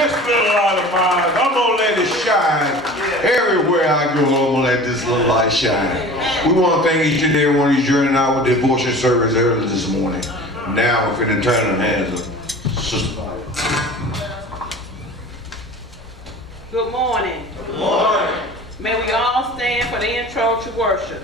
Just a little light of mine. I'm going to let it shine. Everywhere I go, I'm going to let this little light shine. We want to thank each and every one of you joining out with the devotion service early this morning. Now, if in the turn of the hands of Sister. Good morning. Good morning. May we all stand for the intro to worship.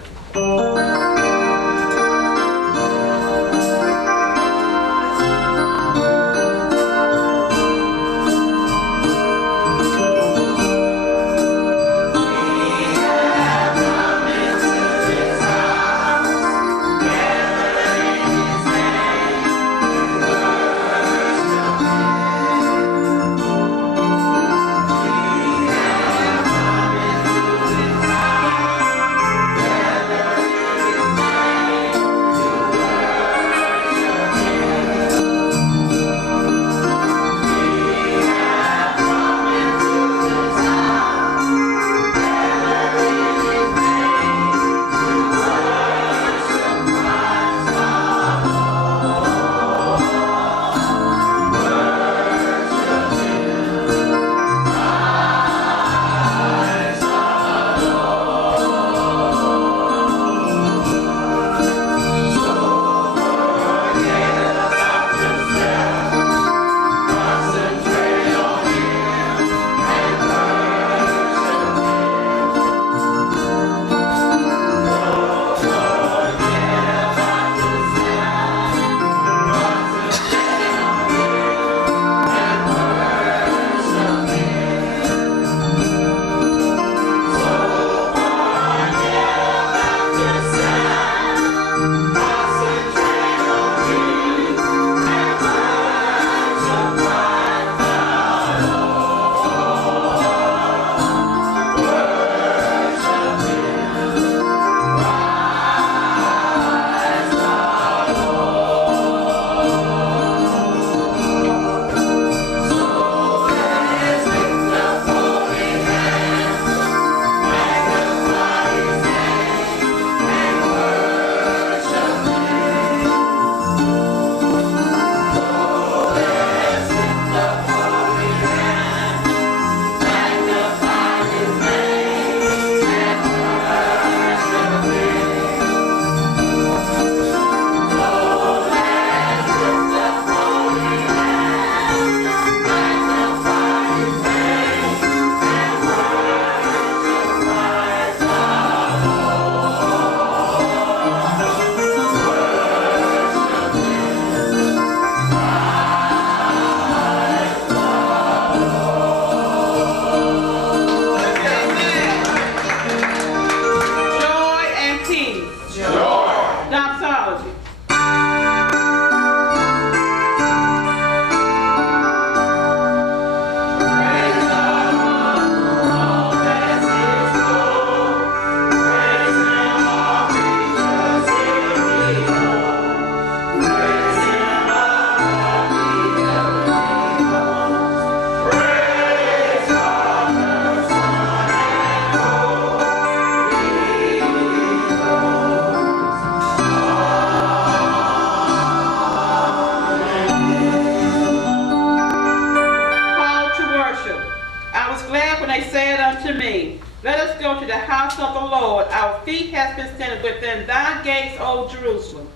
Within thy gates, O Jerusalem.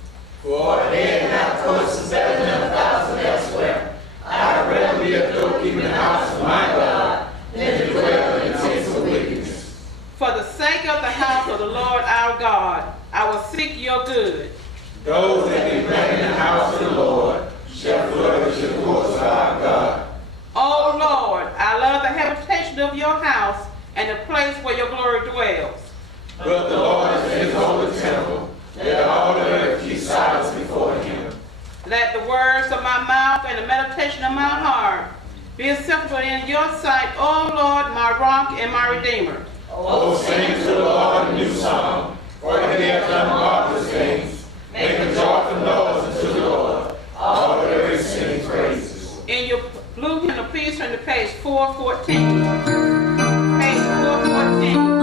For they have courses better than 1,000 elsewhere. I would rather be a doorkeeper in the house of my God than to dwell in the tents of wickedness. For the sake of the house of the Lord our God, I will seek your good. Those that be planted in the house of the Lord shall flourish in the courts of our God. O Lord, I love the habitation of your house and the place where your glory dwells. But the Lord is in his holy temple. Let all the earth keep silence before him. Let the words of my mouth and the meditation of my heart be acceptable in your sight, O Lord, my rock and my redeemer. O sing to the Lord a new song, for he has done marvelous things. Make a joyful noise unto the Lord. All the earth sing praises. In your blue hymnal, please turn to page 414. Page 414.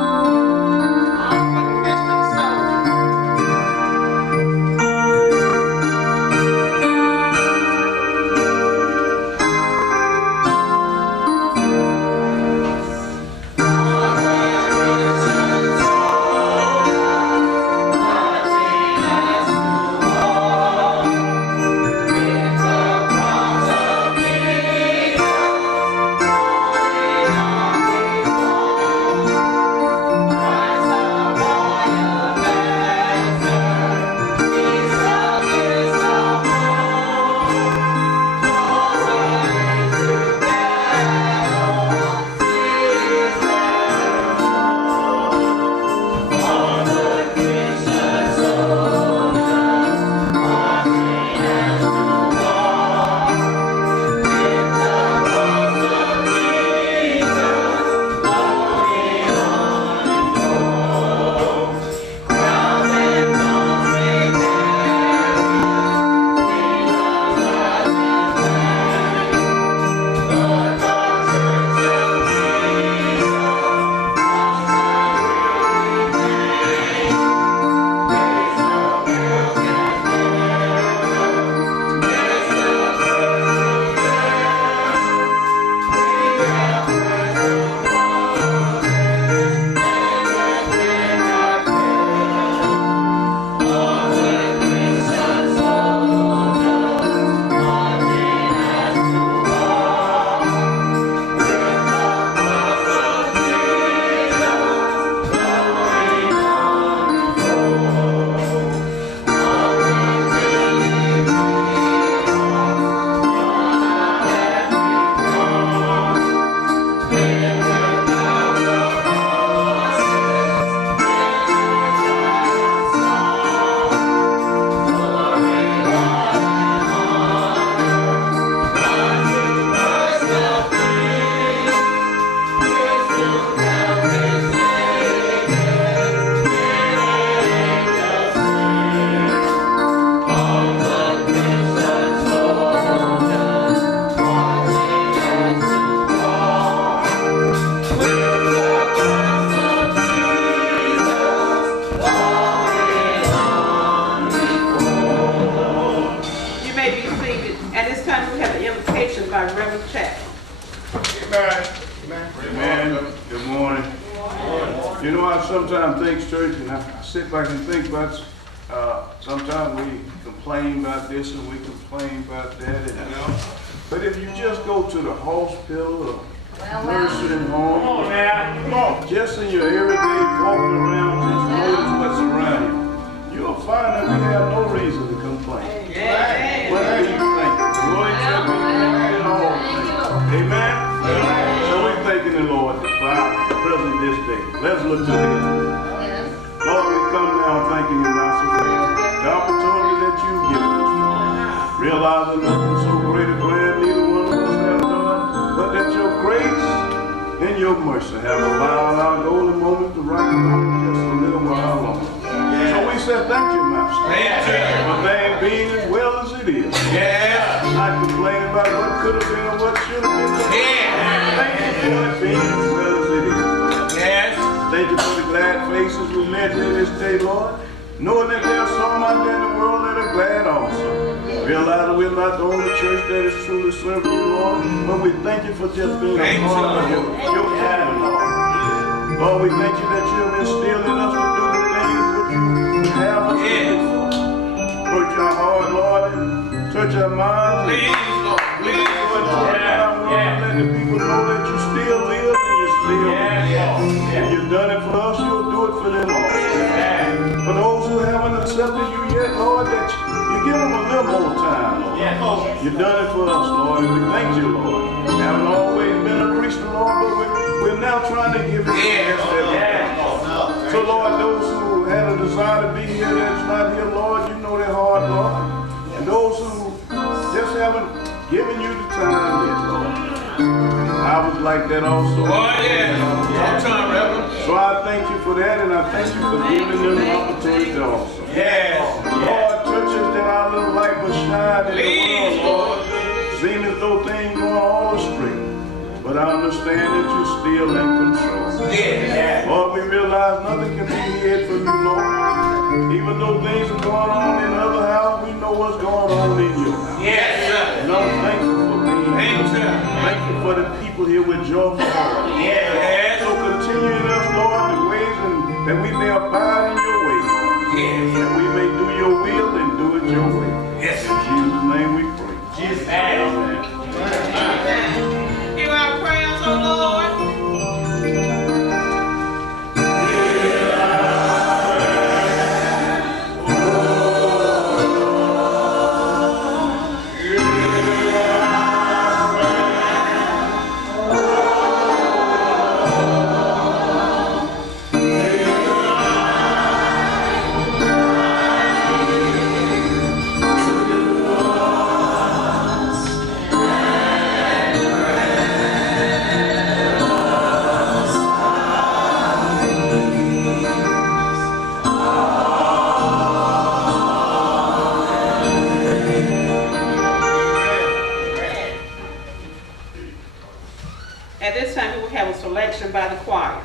chaplain. Amen. Good morning. You know, I sometimes think, church, and I sit back and think about, sometimes we complain about this and we complain about that. But if you just go to the hospital or nursing home, just in your everyday walking around, just notice what's around you, you'll find that we have no reason to complain. What do you think? The Lord said we can do all things. Amen? So we're thanking the Lord for our present this day. Let's look to Him. Lord, we come now thanking you, Master, for the opportunity that you've given us. Realizing nothing so great or grand neither one of us have done, but that your grace and your mercy have allowed our golden moment to right on just a little while longer. So we said thank you, Master. For things being as well as it is. Not complaining about what could have been or what should have been. Thank you for it being as well as it is. Thank you for the glad faces we met here this day, Lord. Knowing that there are some out there in the world that are glad also. Realize that we're not the only church that is truly serving you, Lord, but we thank you for just being a part of your kingdom, Lord. Lord, we thank you that you have instilled in us to do the things that you have us to do. Touch our heart, Lord, and touch our minds. Please, Lord. Please, Lord, let the people know that you still live and you still live. And you've done it for us, you'll do it for them also. For those who haven't accepted you yet, Lord, that you give them a little more time, Lord. You've done it for us, Lord, and we thank you, Lord. We haven't always been a Christian, Lord, but we're now trying to give it to you. So, Lord, those who had a desire to be here that's not here, Lord, you know their heart, Lord. And those who just haven't given you the time yet, Lord. I was like that also. So I thank you for that, and I thank you for giving them the opportunity also. Lord, touch us that our little light will shine in the world, Lord. Seem as though things going all astray. But I understand that you're still in control. Lord, we realize nothing can be hid from you, Lord. Even though things are going on in other houses, we know what's going on in your house. And I'm thankful for being here. Thank you for the people here with joyful hearts. So continue in us, Lord, the ways and that we may abide in your way, Lord. That we may do your will and do it your way. In Jesus' name we pray. Amen. Hear our prayers, O Lord. At this time, we will have a selection by the choir.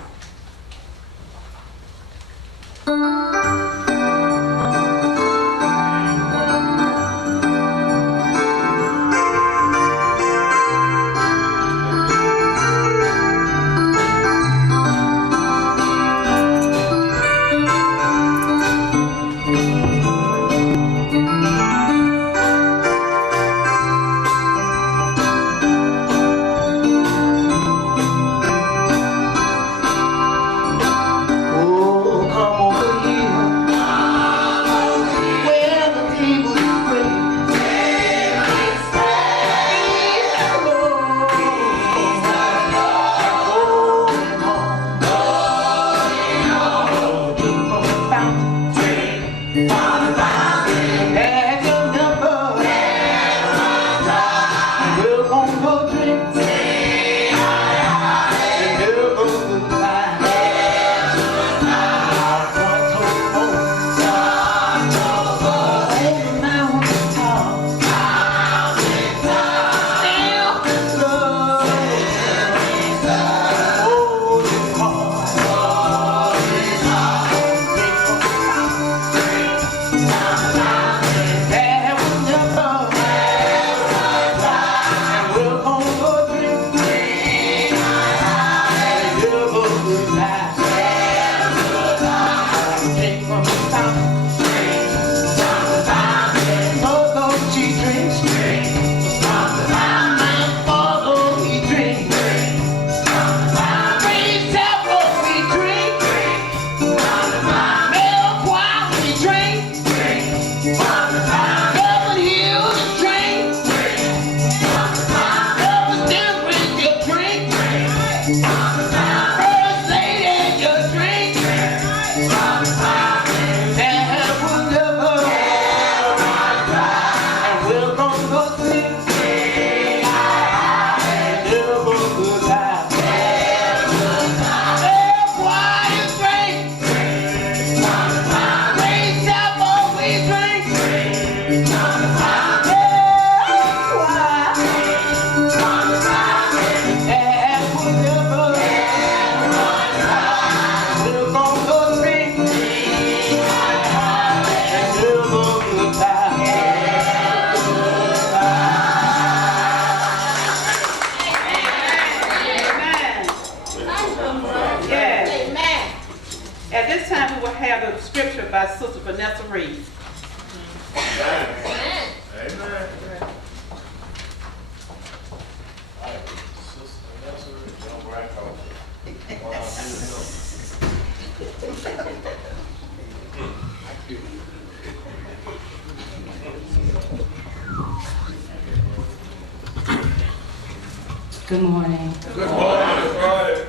Good morning. Good morning.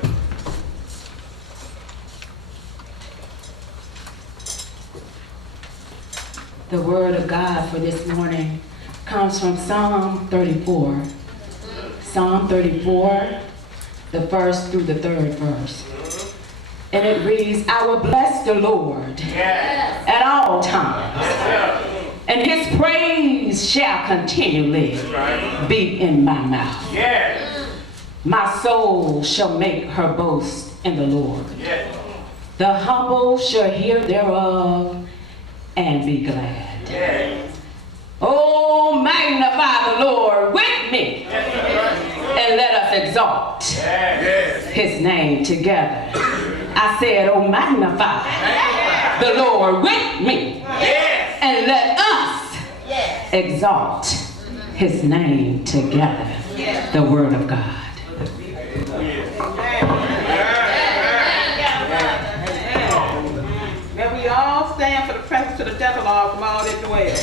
The word of God for this morning comes from Psalm 34. Psalm 34, the first through the third verse. And it reads, I will bless the Lord at all times, and his praise shall continually be in my mouth. My soul shall make her boast in the Lord. The humble shall hear thereof and be glad. Oh, magnify the Lord with me, and let us exalt his name together. I said, oh, magnify the Lord with me, and let us exalt his name together. The word of God. May we all stand for the presence of the Decalogue from all that dwell.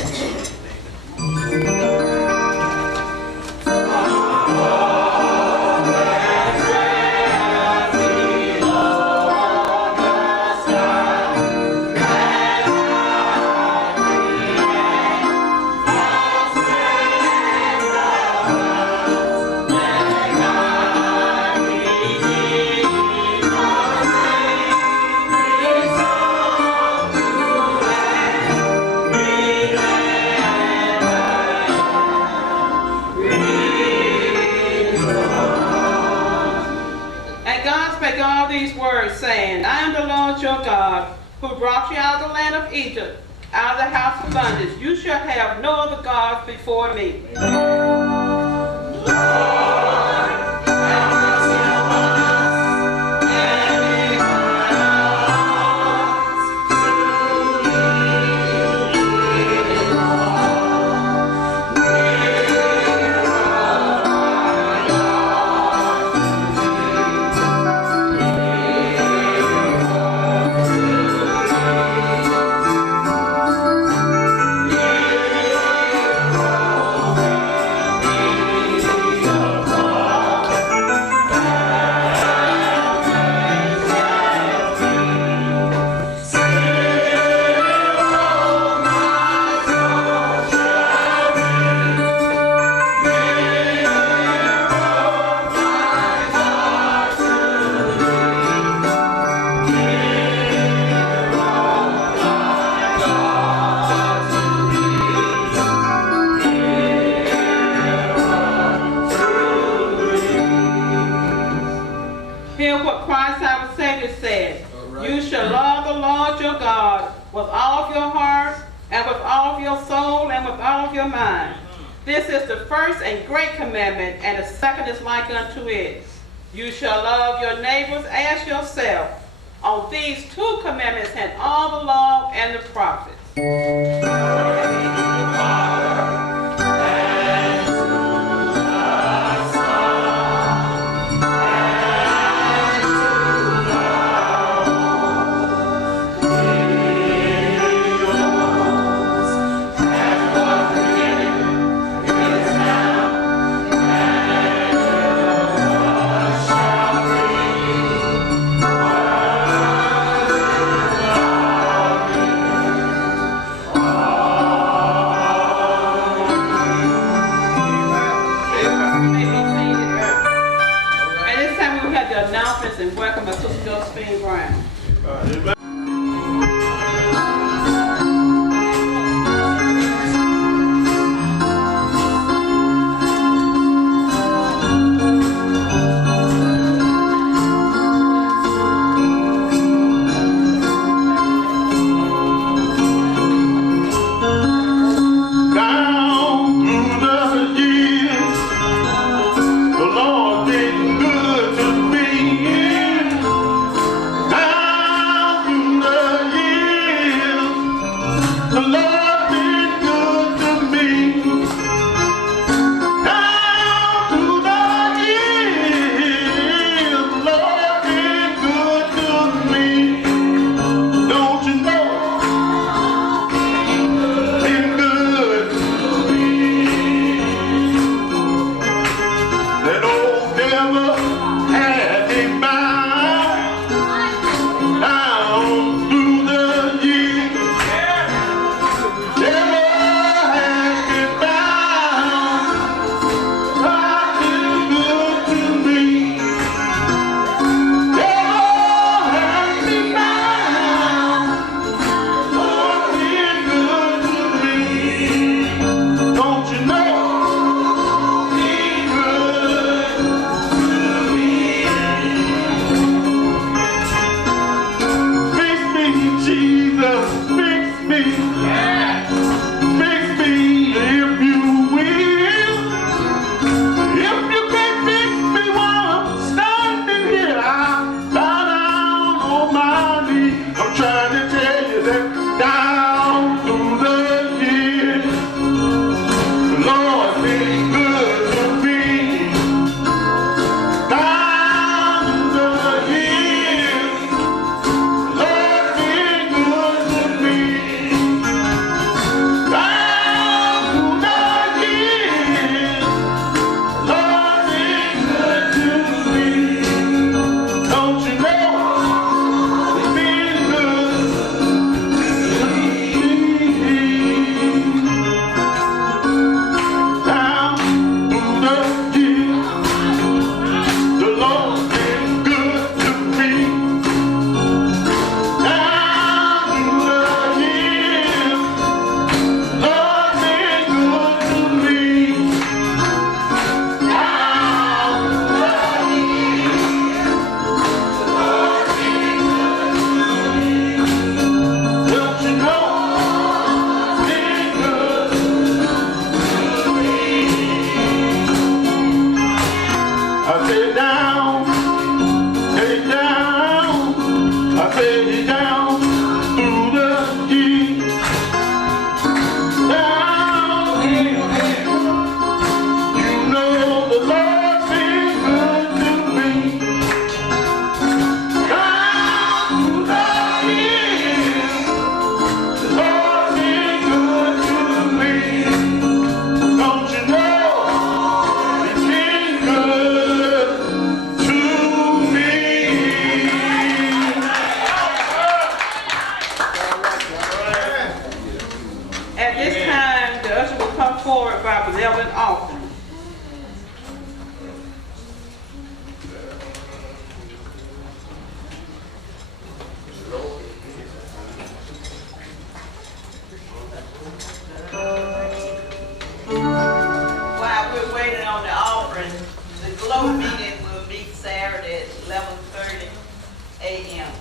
Saying, I am the Lord your God, who brought you out of the land of Egypt, out of the house of bondage. You shall have no other gods before me. Hear what Christ our Savior said. You shall love the Lord your God with all of your heart, and with all of your soul, and with all of your mind. This is the first and great commandment, and the second is like unto it. You shall love your neighbors as yourself. On these two commandments hang all the law and the prophets. Oh tithe offering. While we're waiting on the offering, the GLOW meeting will meet Saturday at 11:30 a.m.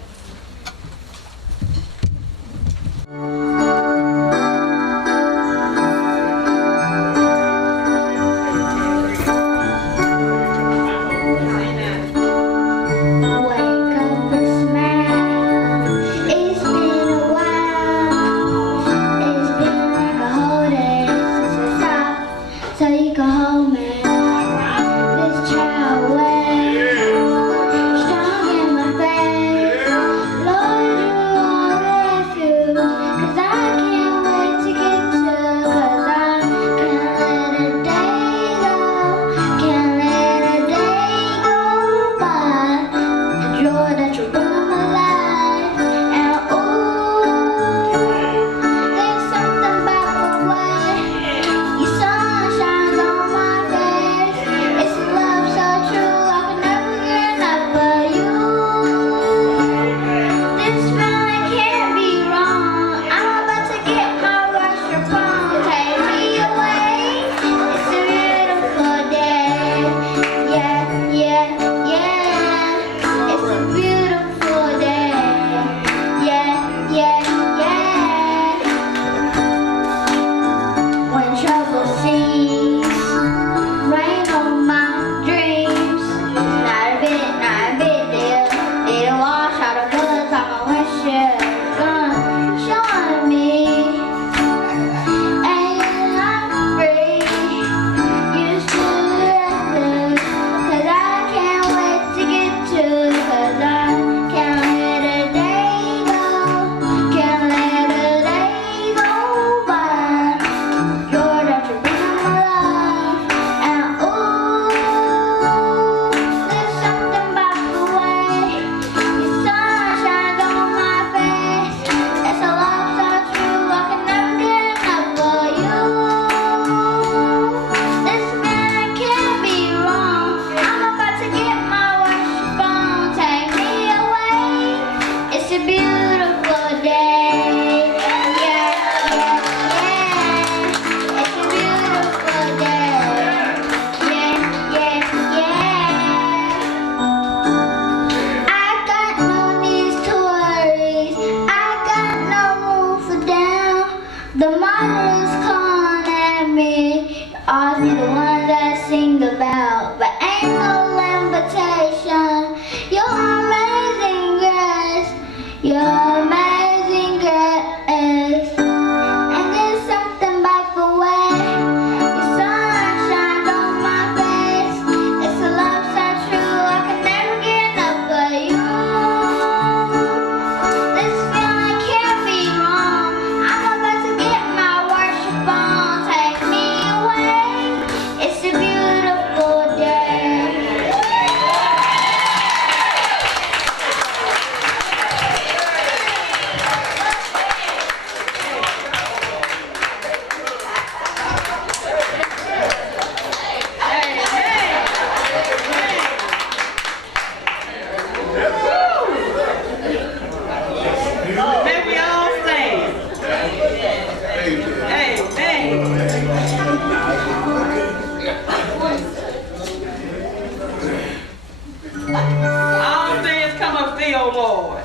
All things come of thee, O Lord.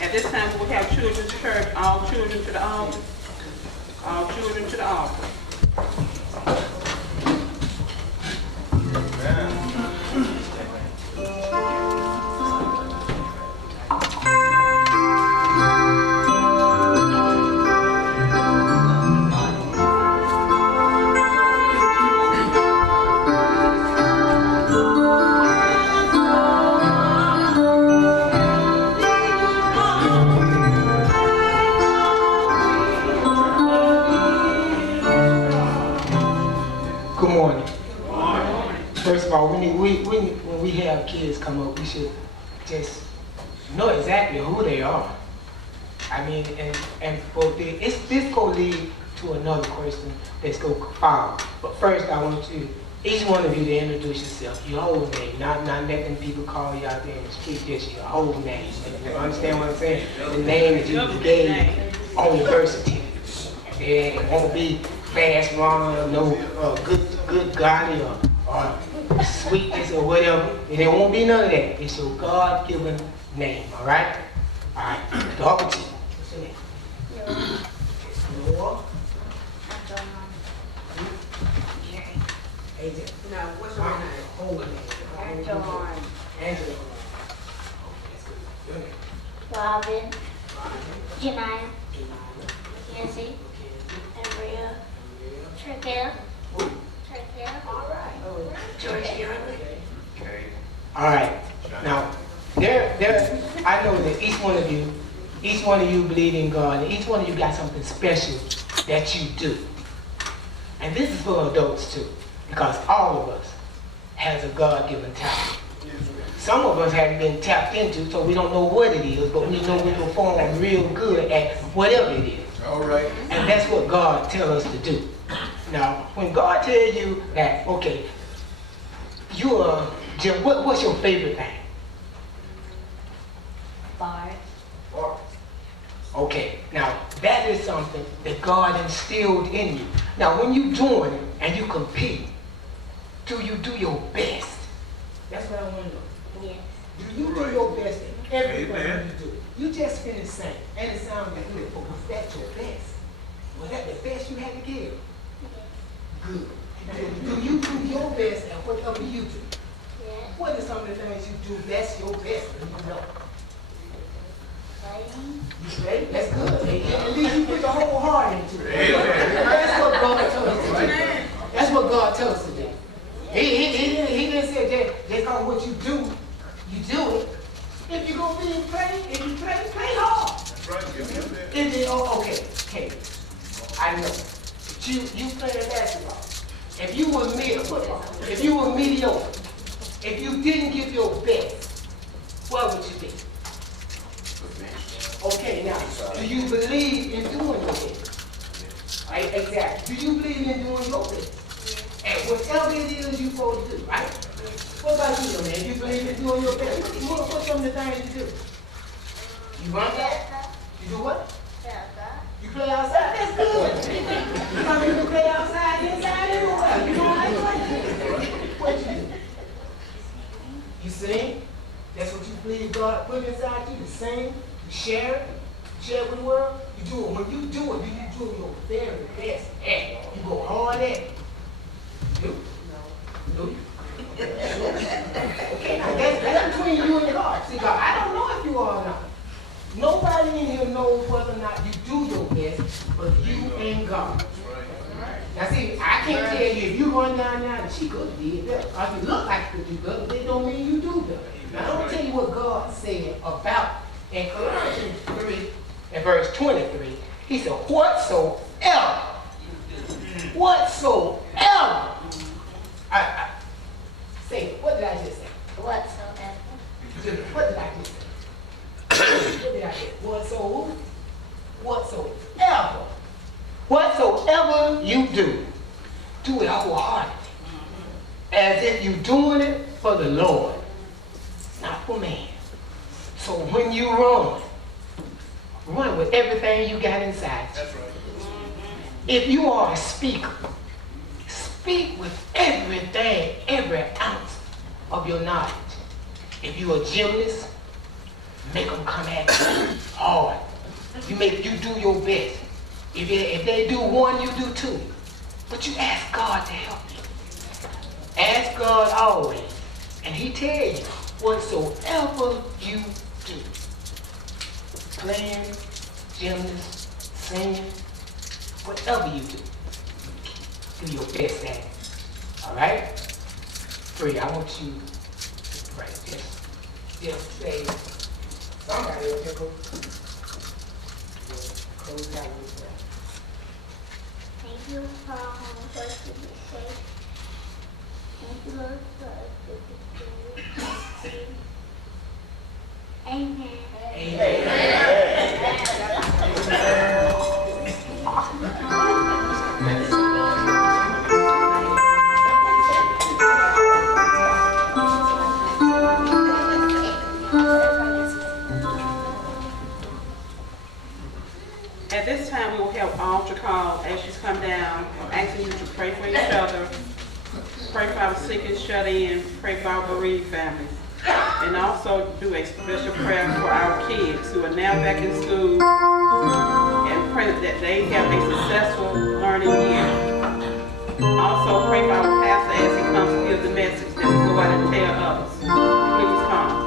At this time, we will have children's church, all children to the altar. All children to the altar. all, when we have kids come up, we should just know exactly who they are. I mean, and for this gonna lead to another question that's gonna follow. But first, I want you, each one of you, to introduce yourself, your whole name, not letting people call you out there in the street, just your whole name. You understand what I'm saying? The name that you gave on your birth certificate. It won't be fast runner, no good godly or sweetness or whatever. And it won't be none of that. It's your God-given name, all right? All right, talk to you. What's your name? Noah. AJ. No, what's your name? Whole name. Angela. Angela. Your name. Robin. Janaya. Nancy. Andrea. Trinkel. Georgia. All right. Now, I know that each one of you believe in God, and each one of you got something special that you do. And this is for adults too, because all of us has a God-given talent. Some of us haven't been tapped into, so we don't know what it is, but we know we perform real good at whatever it is. All right. And that's what God tells us to do. Now, when God tells you that, okay, you are, what's your favorite thing? Bars. Okay, now that is something that God instilled in you. Now, when you're doing it and you compete, do you do your best? That's what I want to know. Yes. Do you do your best in everything you do? You just finished saying, and it sounds like good, but was that your best? Was that the best you had to give? Good. Do you do your best at whatever you do? Yes. What are some of the things you do that's your best when you know? Playing. You play? That's good. At least you put your whole heart into it. That's what God tells us to do. That's what God tells us to do. He didn't say that just because what you do it. If you're going to be in play, if you play hard. That's right. Okay. I know. But you playing basketball. If you were football, if you were mediocre, if you didn't give your best, what would you be? Okay, now, do you believe in doing your best? Right, exactly. Do you believe in doing your best? And whatever it is you're supposed to do, right? What about you, man? You believe in doing your best? What's some of the things you do? You run that? You do what? You play outside? That's good. You can play outside, inside, everywhere. You know how to play. What you do? You sing? That's what you believe God put inside you, to sing, to share it with the world. You do it. When you do it, you do your very best at it. You go hard at it. You do? No. Do you? Okay, now that's between you and God. See, God, I don't know if you are or not. Nobody in here knows whether or not you do your best, but you and God. Now see, I can't tell you if you run down there and she could be better. Or if you look like you do better, it don't mean you do better. Now I'm going to tell you what God said about in Colossians 3 and verse 23. He said, whatsoever. I say it. What did I just say? Whatsoever. What did I just say? What did I say? Whatsoever you do it wholeheartedly. As if you're doing it for the Lord, not for man. So when you run with everything you got inside you. That's right. If you are a speaker, speak with everything, every ounce of your knowledge. If you're a gymnast, make them come at you hard. You do your best. If they do one, you do two. But you ask God to help you. Ask God always. And he tells you whatsoever you do. Playing, gymnast, singing, whatever you do your best at it. All right? Free, I want you to pray. Just say, somebody will just go. Close out with prayer. Thank you for allowing us to be safe. Thank you, Lord, for us. Amen. At this time, we will have altar call as she's come down, asking you to pray for each other, pray for our sick and shut in, pray for our bereaved families, and also do a special prayer for our kids who are now back in school, and pray that they have a successful learning year. Also pray for our pastor as he comes to give the message that we go out and tell others. Please come.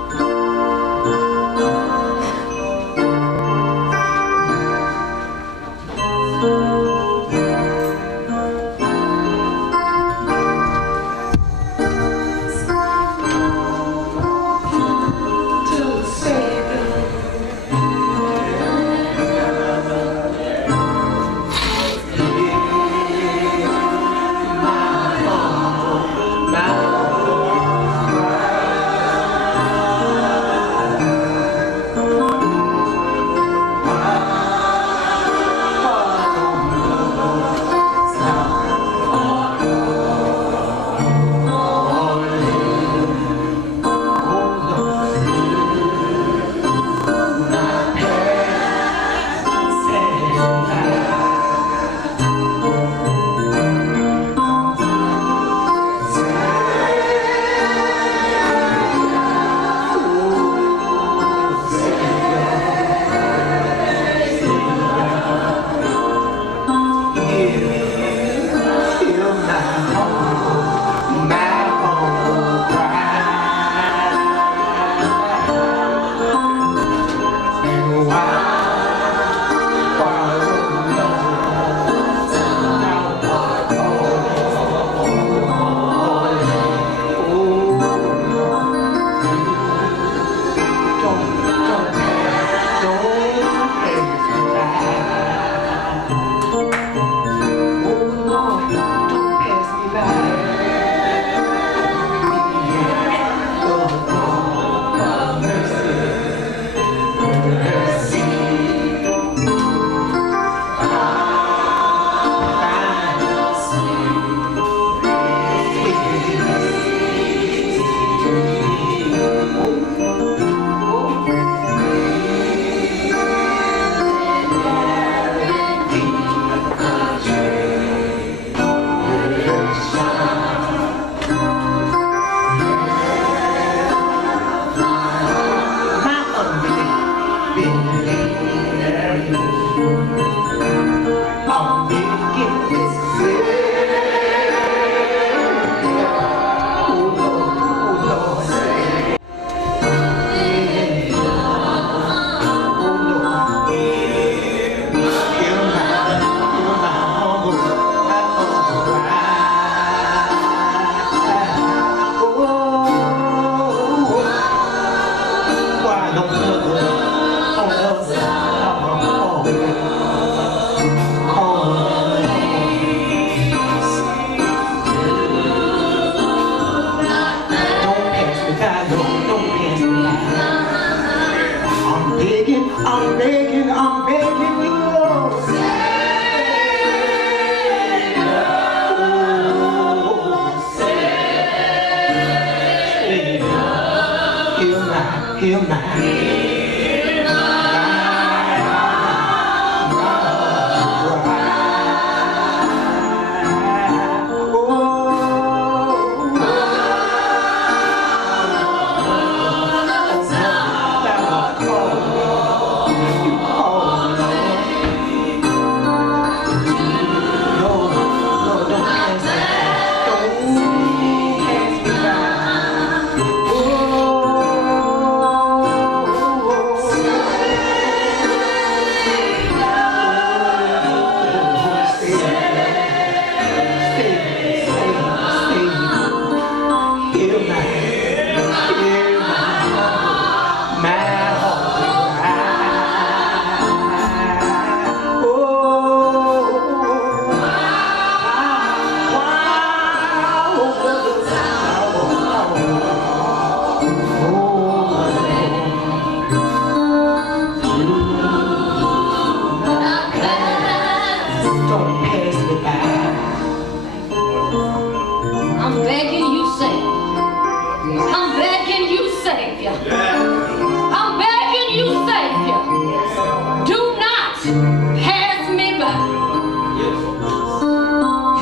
pass me by.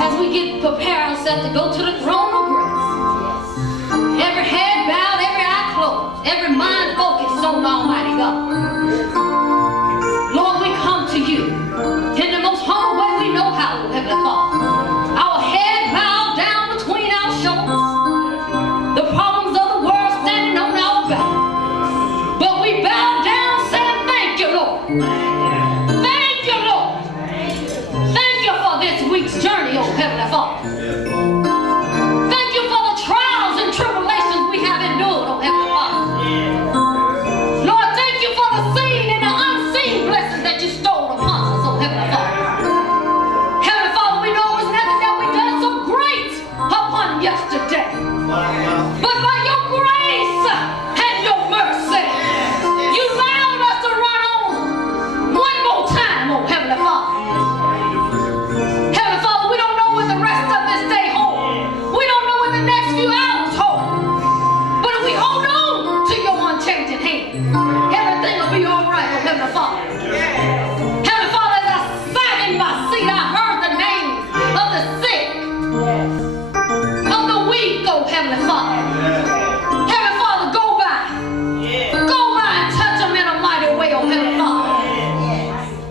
As we prepare ourselves to go to the throne of grace. Every head bowed, every eye closed, every mind focused on the Almighty God. Lord, we come to you in the most humble way we know how, Heavenly Father. Our head bowed down between our shoulders. The problems of the world standing on our back. But we bow down saying, thank you, Lord. Thank you, Lord. Thank you for this week's journey, oh Heavenly Father. Thank you for the trials and tribulations we have endured, oh Heavenly Father. Lord, thank you for the seen and the unseen blessings that you stole upon us, oh Heavenly Father. Heavenly Father, we know it was nothing that we done so great upon yesterday. But by your grace and your mercy, you allowed us to run on one more time, oh Heavenly Father. Heavenly Father, we don't know what the rest of this day holds. We don't know what the next few hours hold. But if we hold on to your unchanging hand, everything will be all right, oh Heavenly Father. Heavenly Father, as I sat in my seat, I heard the names of the sick, of the weak, oh Heavenly Father. Heavenly Father, go by. Go by and touch them in a mighty way, oh Heavenly Father.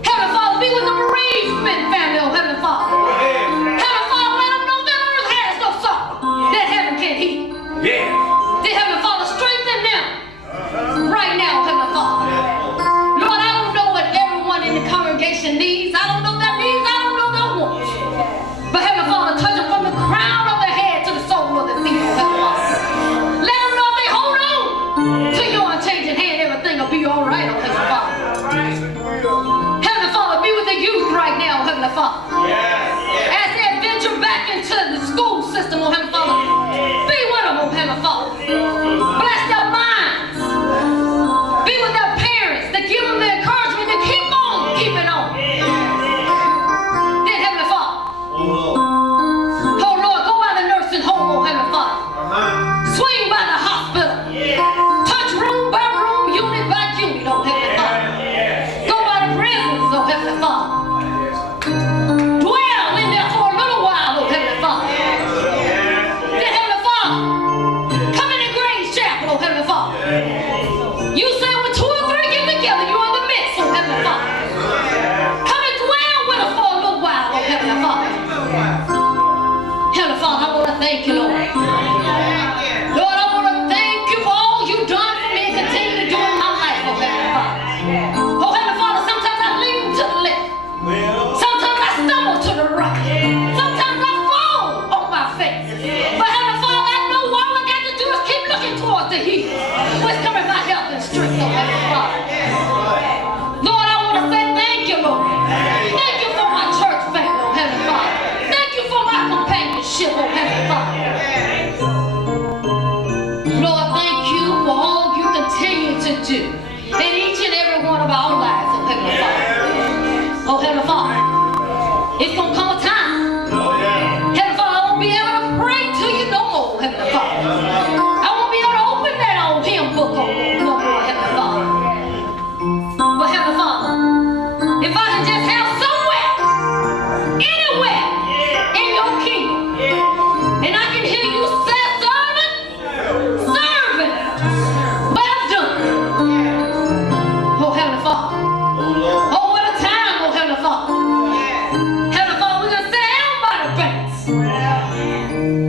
Heavenly Father, be with the bereavement family, oh Heavenly Father. Heavenly Father, let them know that earth has no sorrow that heaven can heal. Dear Heavenly Father, strengthen them right now, Heavenly Father. Lord, I don't know what everyone in the congregation needs. I don't know their needs. I don't know their wants. But Heavenly Father, touch them from the crown of their head to the sole of their feet, oh Heavenly Father. Let them know if they hold on to your unchanging hand, everything will be all right, oh Heavenly Father. Heavenly Father, be with the youth right now, Heavenly Father. As they venture back into the school system, oh Heavenly Father, be with them, oh Heavenly Father. Bless their minds. Be with their parents to give them the encouragement to keep on keeping on. Then Heavenly Father, oh Lord, go by the nursing home, oh Heavenly Father. Swing by the hospital. Touch room by room, unit by unit, oh Heavenly Father. Go by the prisons, oh Heavenly Father. Dwell in there for a little while, oh Heavenly Father. Then Heavenly Father, come in the Grange Chapel, oh Heavenly Father. You say when 2 or 3 get together, you are in the midst, oh Heavenly Father. Come and dwell with us for a little while, oh Heavenly Father. Heavenly Father, I want to thank you, Lord. Lord, I want to thank you for all you've done for me and continue to do in my life, oh Heavenly Father. Oh Heavenly Father, sometimes I lean to the left. Sometimes I stumble to the right. Sometimes I fall on my face. But Heavenly Father, I know all I got to do is keep looking towards the hill. Where's coming my help and strength, oh Heavenly Father. Lord, I want to say thank you, Lord. Thank you for my church family, oh Heavenly Father. Thank you for my companionship, oh Heavenly Father. Lord, thank you for all you continue to do in each and every one of our lives, oh Heavenly Father. Oh Heavenly Father, it's going to come a time, Heavenly Father, I won't be able to pray to you no more, Heavenly Father. I won't be able to open that old hymn book no more, Heavenly Father. But Heavenly Father, if I can just have somewhere, anywhere in your kingdom, and I can hear you say, servant, well done. Oh Heavenly Father. Oh, what a time, oh Heavenly Father. Heavenly Father, we're going to sit down by the banks.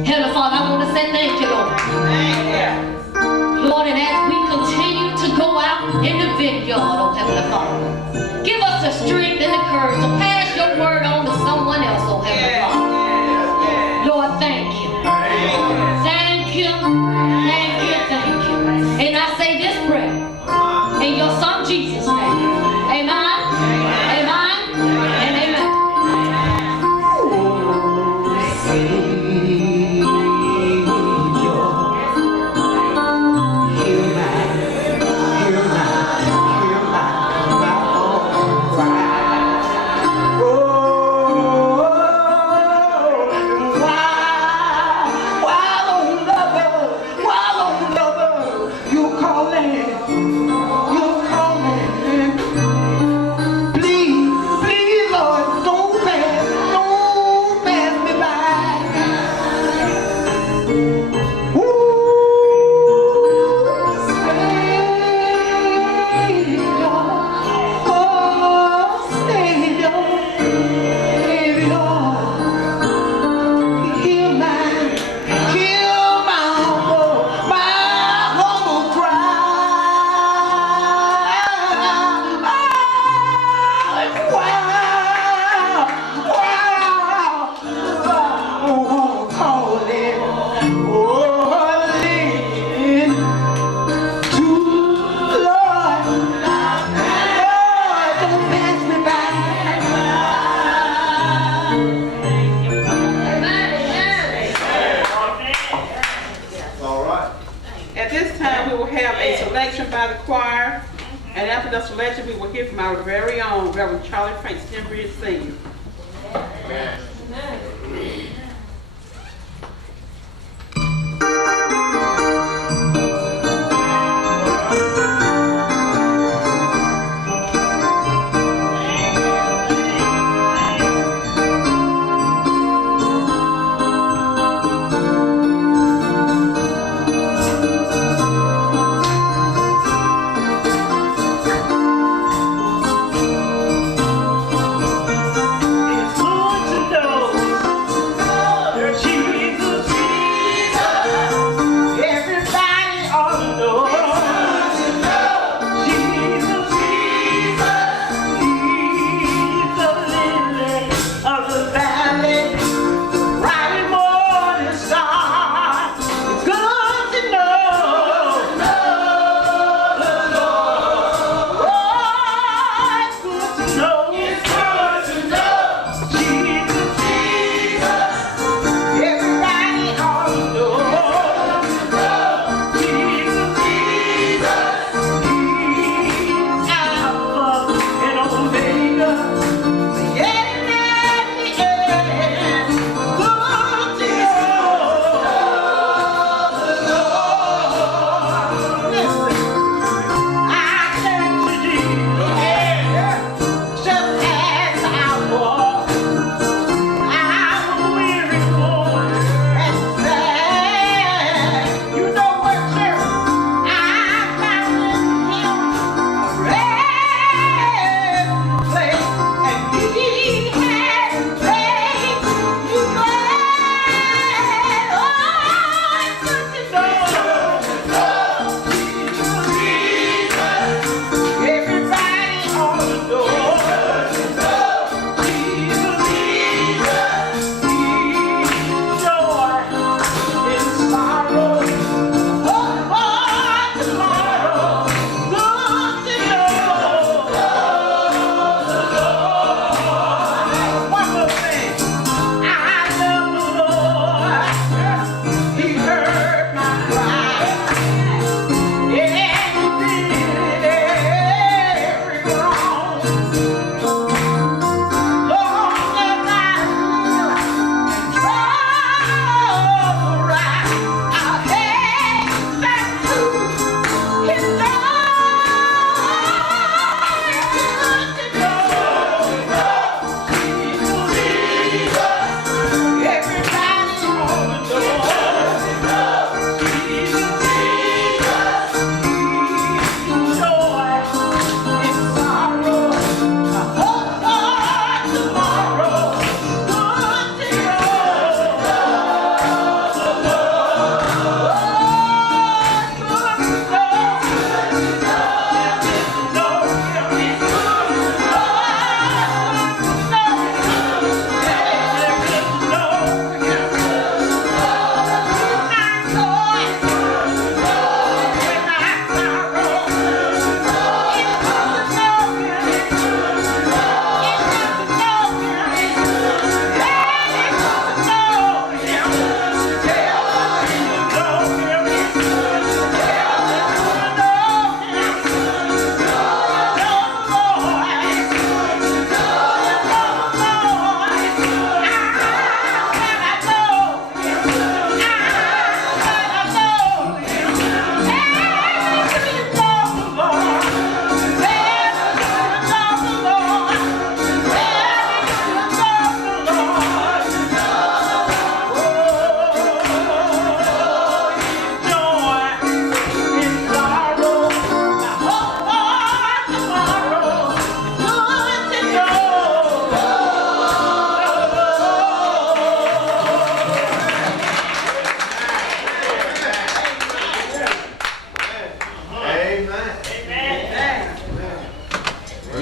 Heavenly Father, I want to say thank you, Lord. Lord, and as we continue to go out in the vineyard, oh Heavenly Father, give us the strength and the courage to pass your word on to someone else, oh Heavenly Father. Lord, thank you. Thank you. Thank you. Thank you. And I say this prayer in your son Jesus' name. Amen. Amen. And amen. Oh by the choir. And after this selection, we will hear from our very own Rev.Stembridge Sr. Amen.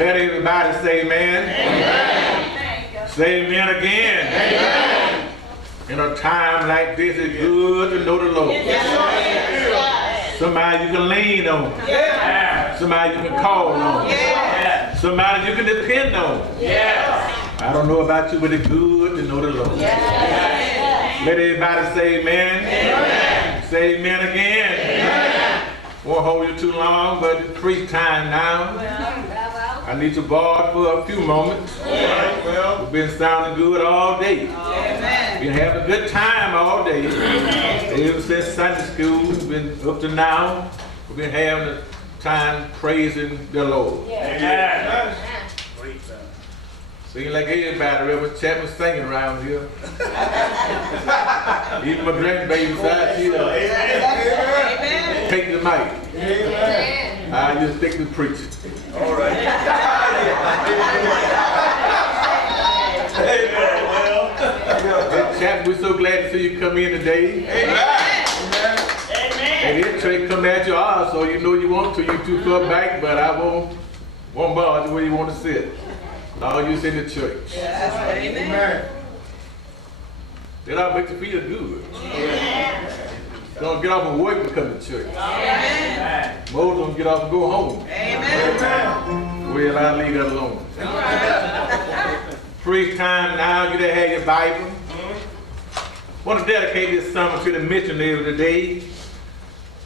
Let everybody say amen. Amen. Say amen again. Amen. In a time like this, it's good to know the Lord. Yes. Somebody you can lean on. Yes. Somebody you can call on. Yes. Somebody you can depend on. Yes. I don't know about you, but it's good to know the Lord. Yes. Let everybody say amen. Amen. Say amen again. Amen. Won't hold you too long, but it's preach time now. I need to borrow for a few moments. We've been sounding good all day. Been having a good time all day. Ever since Sunday school, we've been up to now. We've been having a time praising the Lord. Seems like everybody, Rev. Chapman singing around here. Even my grandbabies out here. Take the mic. I just stick to preaching. All right. Chapman, we're so glad to see you come in today. And this church come at your eyes, so you know you want to. You too far back, but I won't bother you where you want to sit. All you in the church. Amen. Then I'll make you feel good. Don't get off of work and come to church. Most don't get off and go home. Well, I'll leave that alone. Preach time now. You that have your Bible. Want to dedicate this sermon to the missionary today.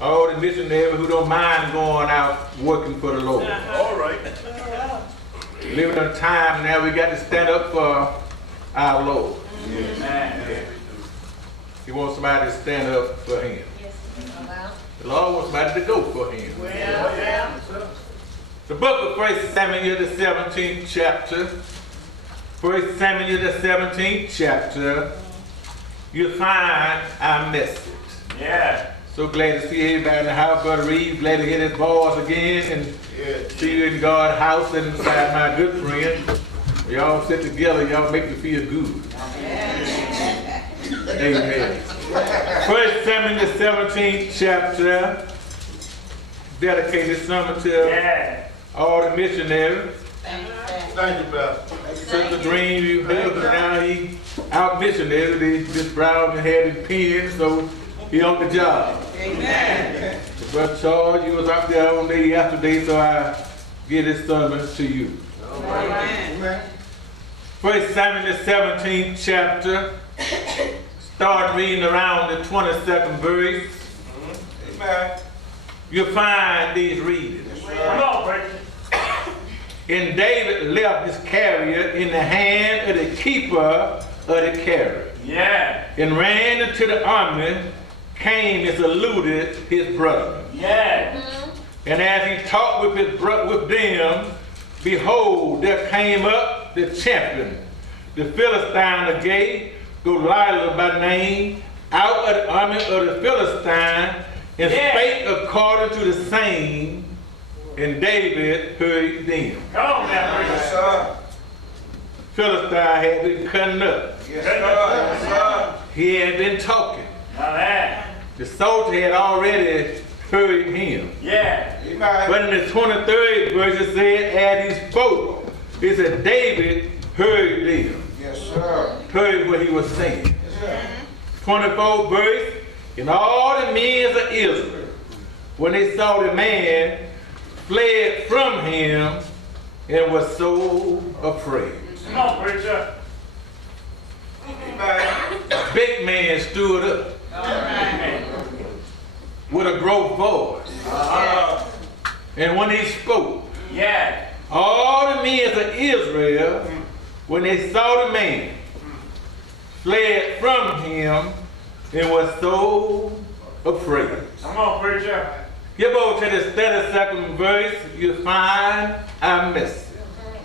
All the missionaries who don't mind going out working for the Lord. All right. Living in a time now we got to stand up for our Lord. He wants somebody to stand up for him. The Lord wants somebody to go for him. The book of 1 Samuel, the 17th chapter. 1 Samuel, the 17th chapter. You'll find our message. So glad to see everybody in the house, Brother Reed. Glad to hear his voice again and see you in God's house and beside my good friend. We all sit together, y'all make me feel good. Amen. 1 Samuel, the 17th chapter. Dedicated sermon to all the missionaries. Thank you, Pastor. Such a dream you heard, but now he out missionary. They just Brown and had his pen, so he on the job. Amen. Brother Charles, you was out there on day yesterday, so I give this sermon to you. Amen. 1 Samuel, the 17th chapter. Start reading around the 22nd verse. Amen. You'll find these readings. Come on, preacher. And David left his carrier in the hand of the keeper of the carrier. And ran into the army, came and saluted his brother. And as he talked with them, behold, there came up the champion, the Philistine of Gay, Goliath by name, out of the army of the Philistine, and spake according to the same, and David heard them. Come on now, preacher. Philistine had been cutting up. He had been talking. The soldier had already heard him. But in the 23rd verse it said, as he spoke, it said David heard them. Heard what he was saying. 24th verse, and all the men of Israel, when they saw the man, fled from him and was so afraid. Come on, preacher. A big man stood up with a great voice. And when he spoke, all the men of Israel, when they saw the man, fled from him and was so afraid. Come on, preacher. You go to the 32nd verse, you find our message.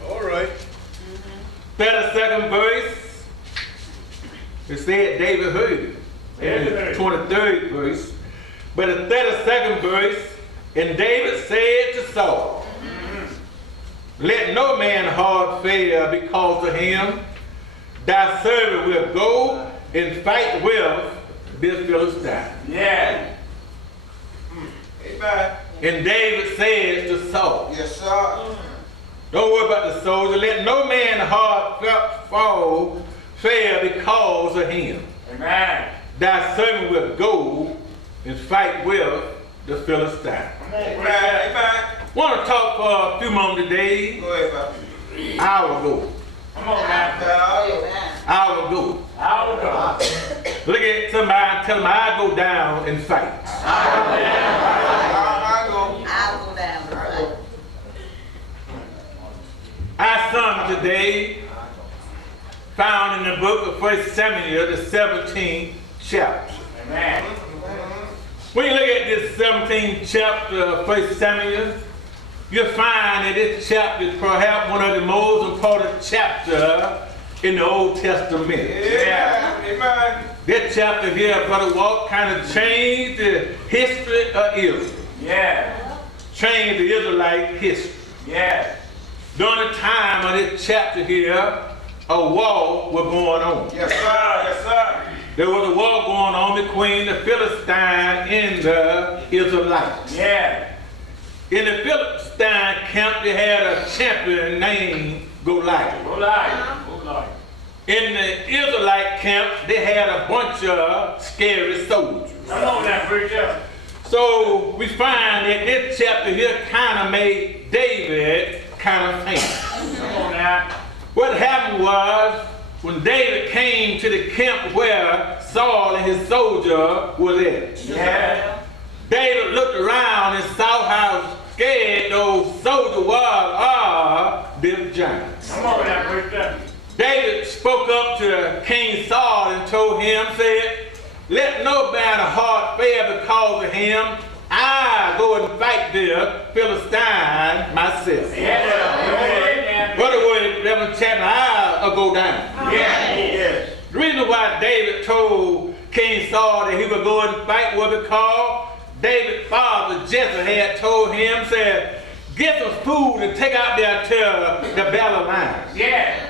All right. 32nd verse, it said David heard it. In the 23rd verse. But the 32nd verse, and David said to Saul, let no man heart fail because of him. Thy servant will go and fight with this Philistine. And David said to Saul, don't worry about the soldier. Let no man heart fail because of him. Thy servant will go and fight with the Philistine. Want to talk for a few moments today. Hour ago. Come on now. Hour ago. Look at somebody and tell them I go down and fight. sermon today found in the book of 1 Samuel, the 17th chapter. Amen. When you look at this 17th chapter of 1 Samuel, you'll find that this chapter is perhaps one of the most important chapters in the Old Testament. Yeah. Amen. That chapter here, Brother Walt, kind of changed the history of Israel. Yeah. Changed the Israelite history. Yeah. During the time of this chapter here, a war was going on. Yes, sir. Yes, sir. There was a war going on between the Philistines and the Israelites. Yeah. In the Philistine camp, they had a champion named Goliath. Goliath. In the Israelite camp, they had a bunch of scary soldiers. Come on now, preacher. So we find that this chapter here kind of made David kind of famous. Come on now. What happened was, when David came to the camp where Saul and his soldier was at, yeah. David looked around and saw how scared those soldiers were of this giant. Come on now, preacher. David spoke up to King Saul and told him, said, let no man of heart fail because of him. I go and fight the Philistine myself. Yeah. What the word, Rev. Chapter, I'll go down. Yeah. Yeah. The reason why David told King Saul that he would go and fight was because David's father Jesse had told him, said, get some food and take out there to the battle lines. Yeah.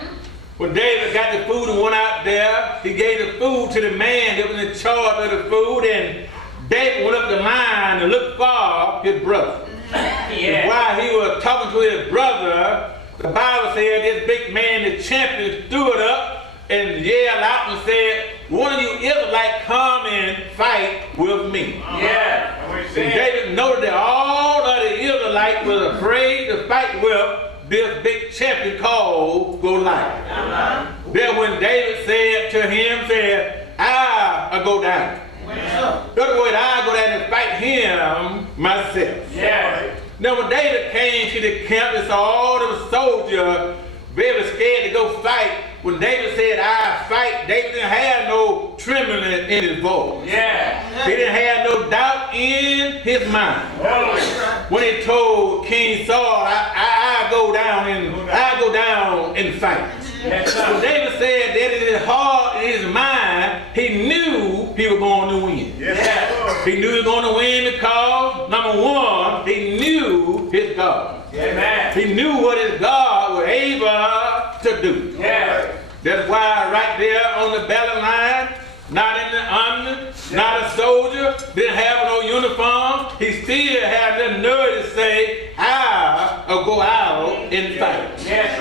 When David got the food and went out there, he gave the food to the man that was in charge of the food, and David went up the line and looked for his brother. Yeah. While he was talking to his brother, the Bible said this big man, the champion, stood up and yelled out and said, one of you Israelites come and fight with me. Yeah. And David noted that all of the Israelites were afraid to fight with this big champion called Goliath. Then when David said to him, said, I'll go down. The other word, I'll go down and fight him myself. Yeah. Now when David came to the camp and saw all the soldiers very scared to go fight, when David said, I'll fight, David didn't have no trembling in his voice. Yeah. He didn't have no doubt in his mind. When he told King Saul, I'll go down and fight. Yes, when David said that in his heart, in his mind, he knew he was going to win. Yes. He knew he was going to win because, number one, he knew his God. Amen. He knew what his God was able to do. Yeah. That's why right there on the battle line, not in the army, not a soldier, didn't have no uniform, he still had the nerve to say, I'll go out and fight. Yes,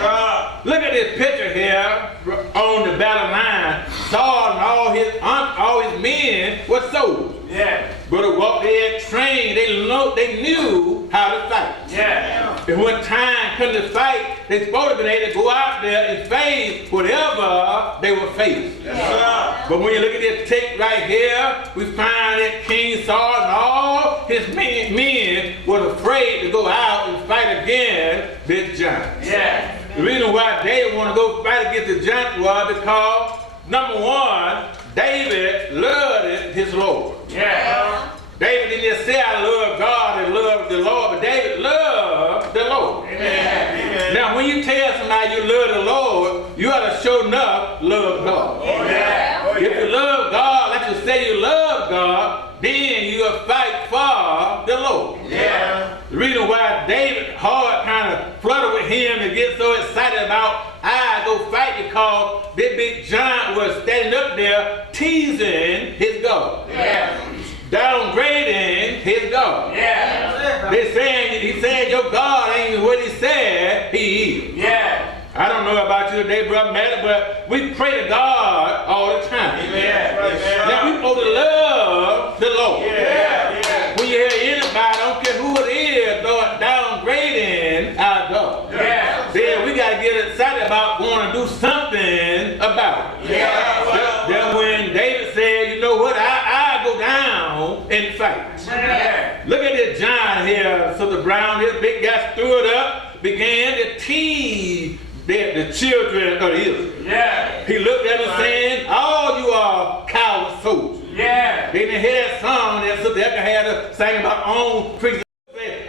look at this picture here on the battle line. Saul and all his men were soldiers. Yeah. But what they had trained, they knew how to fight. Yeah. And when time come to fight, they supposed to be able to go out there and face whatever they were facing. Yeah. But when you look at this text right here, we find that King Saul and all his men were afraid to go out and fight against this giant. Yeah. The reason why they want to go fight against the giant was because, number one, David loved his Lord. Yeah. David didn't just say, I love God and love the Lord, but David loved the Lord. Amen. Now, when you tell somebody you love the Lord, you ought to show enough love God. Yeah. If you love God, like you say you love God, then you'll fight for the Lord. Yeah. The reason why David's heart kind of fluttered with him and get so excited about, I go fight, because this big giant was standing up there teasing his God. Yeah. Downgrading his God. Yeah. He said your God ain't what he said he is. Yeah. I don't know about you today, Brother Matt, but we pray to God all the time. Amen. Now we supposed to love the Lord. Yeah. When you hear anybody, I don't care who it is, downgrading our God. Yeah. Then we got to get excited about wanting to do something about it. Yeah. Then when David said, you know what, I go down and fight. Yeah. Look at this giant here, Sister Brown, this big guy stood up, began to tease the the children of Israel. Yeah. He looked at them saying, all you are coward soldiers. Yeah. They didn't hear that song that Sister Eka had to sing about own preachers.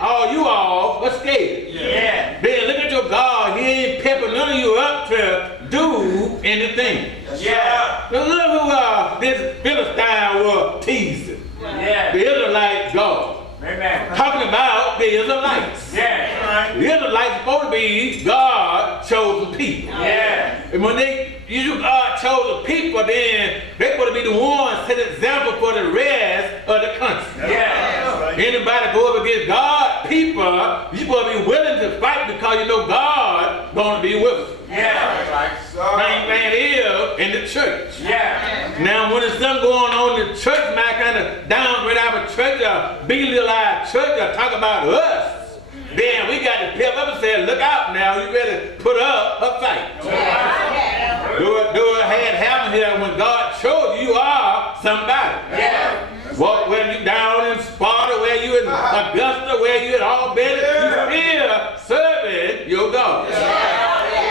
All you all are scared. Yeah. Then look at your God. He ain't pepping none of you up to do anything. Yeah. Now look who this Philistine was teasing. Yeah. The Israelite God. Amen. Talking about the Israelites. Yeah. The Israelites supposed to be God chosen people. Yeah. And when you God chosen people, then they supposed to be the ones set example for the rest of the country. Yeah. Anybody go up against God people, you supposed to be willing to fight because you know God gonna be with us. Yeah. Same thing it is in the church. Yeah. Now when there's something going on in the church, man, kind of downgrade our church, belittle our church, talk about us, then we got to pep up and say, look out now, you better put up a fight. Yeah. Do it had happened here when God showed you are somebody. Yeah. Well, whether you down in Sparta, where you in Augusta, where you in Albany, you still serving your God. Yeah.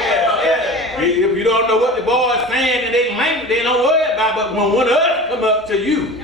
If you don't know what the boy is saying and they language, they don't worry about it. But when one of us come up to you,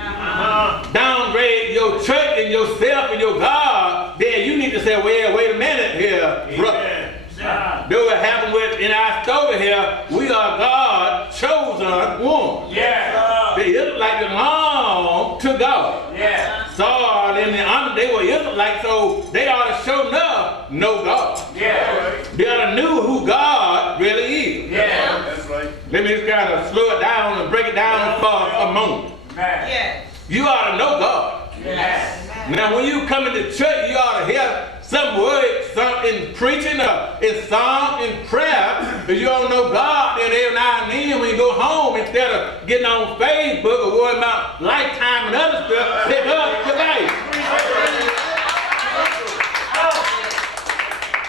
downgrade your church and yourself and your God, then you need to say, well, wait a minute here, brother. That's what happened in our story here. We are God's chosen one. Yeah. The Israelites belong to God. Yeah. Saul and the army, they were Israelites, so they ought to show enough know God. Yeah. They ought to knew who God really is. Yeah. That's right. Let me just kind of slow it down and break it down for a moment. Yeah. You ought to know God. Yes. Now when you come into church, you ought to hear some words, some in preaching, in song, in prayer. If you don't know God, then every now and then when you go home, instead of getting on Facebook or worrying about Lifetime and other stuff, pick up your life.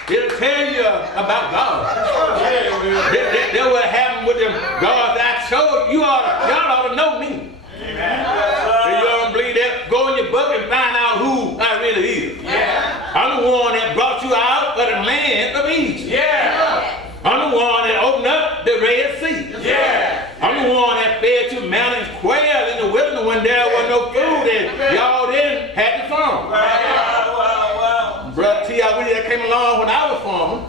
It'll tell you about God. That's what happened with them gods I showed. Y'all ought to know me. If you don't believe that, go in your book and find out who I really is. Yeah. I'm the one that brought you out of the land of Egypt. Yeah. I'm the one that opened up the Red Sea. Yeah. I'm the one that fed you mountains quail in the wilderness when there was no food and y'all didn't have to farm. Wow. Brother T.I. Willie that came along when I was farming.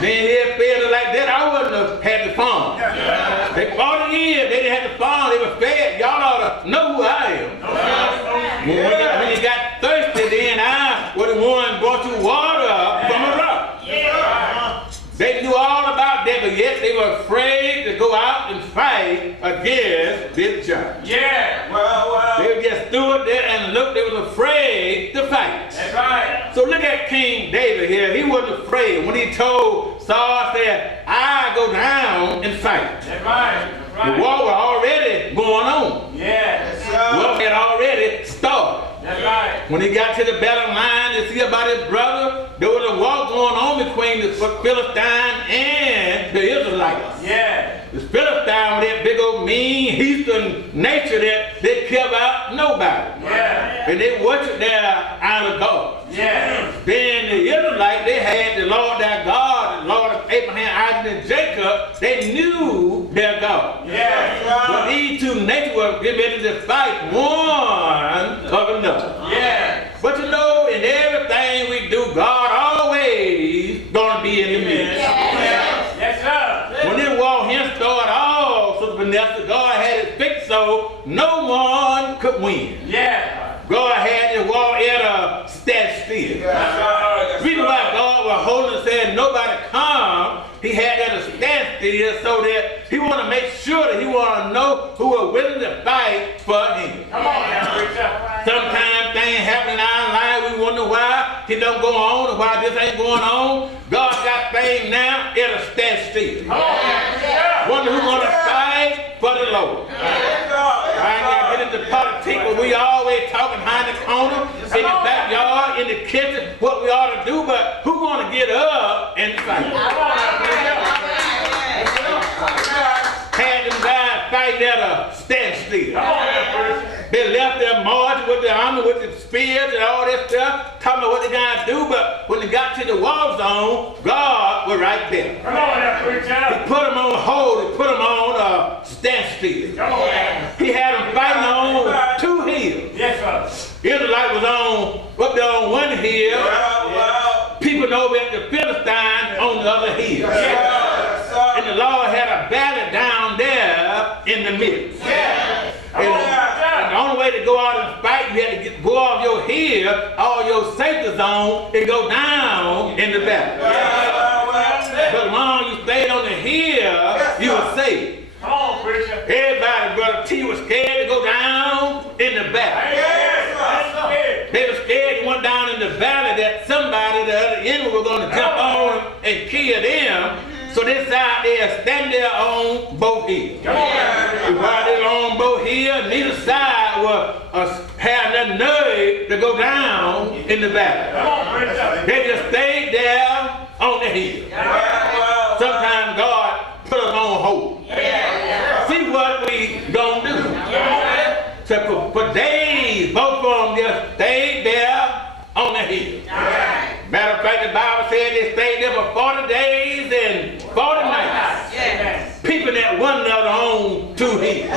Then he had fed it like that, I wouldn't have had to farm. Yeah. They 40 years, they didn't have to farm, they were fed. Y'all ought to know who I am. Yeah. When you got thirsty, then I was the one brought you water from a rock. Yeah. They knew all about that, but yet they were afraid to go out and fight against this giant. Yeah. Well. They just stood there and looked, they was afraid to fight. That's right. So look at King David here. He wasn't afraid. When he told Saul, said, I go down and fight. That's right. The war was already going on. Yeah. The war had already started. That's right. When he got to the battle line to see about his brother, there was a war going on between the Philistine and the Israelites. Yeah. The Philistine with that big old mean heathen nature that they care about nobody. Yeah. And they worship their idol God. Yeah. Then the Israelites, they had the Lord their God, the Lord of Abraham, Isaac, and Jacob. They knew their God. Yeah. But these two natures were getting ready to fight one of another. Yeah. But you know, in everything we do, God always gonna be in the midst. Yeah. Yes, sir. When this war here started off, so Vanessa, God had it fixed so no one could win. Yeah. God had the war at a stand still. The reason why God was holding and said nobody come, he had that a stand still so that he want to make sure that he want to know who are willing to fight for him. Come on, sometimes things happen in our life, we wonder why it don't go on or why this ain't going on. God got things now at a stand still. Wonder who's going to fight for the Lord. I ain't got to get into politics, but we always talking behind the corner, in the backyard, in the kitchen, what we ought to do, but who's going to get up and fight? Had them guys fighting at a standstill. They left their march with the army, with the spears and all that stuff, talking talking about what they got to do, but when they got to the war zone, God was right there. Come on now, preacher. He put them on hold. He put them on standstill. Come on now. He had them fighting on two hills. Yes, sir. Israelite was up there on one hill. People over at the Philistine on the other hill. And the Lord had a valley down there in the midst. And the only way to go out and fight, you had to go off your hill, all your safety zone, and go down in the valley. But as long as you stayed on the hill, you were safe. Come on, preacher. Everybody, Brother T, was scared to go down in the valley. They were scared to went down in the valley that somebody, the other enemy, was going to jump on and kill them. So they side there, stand there on both hills. While they were on both hills, neither side had the nerve to go down in the valley. They just stayed there on the hill. Sometimes God put us on hold. See what we gonna do. So for days, both of them just stayed there on the hill. Matter of fact, the Bible said they stayed there for 40 days and 40 nights. Peeping at one another on two hills.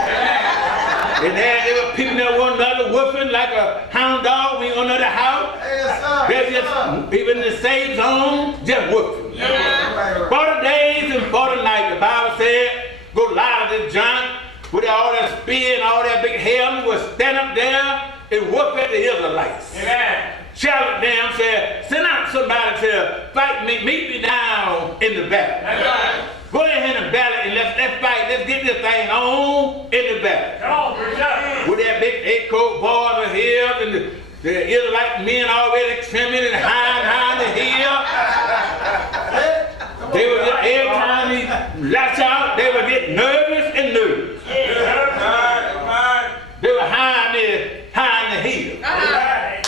And then they were peeping at one another, woofing like a hound dog when you're under the house. They're just, even in the safe zone, just woofing. 40 days and 40 nights, the Bible said, go lie to the giant with all that spear and all that big helmet, would stand up there and whoop at the Israelites. Challenge them, said, send out somebody to fight me, meet me down in the valley. Go ahead in the valley and let's fight. Let's get this thing on in the valley. Come on, preacher. With that big eight-coat board of hills and the Israelite men already trimming and high the hill. They were just, every time he latch out, they would get nervous and nervous. They were high in the hill.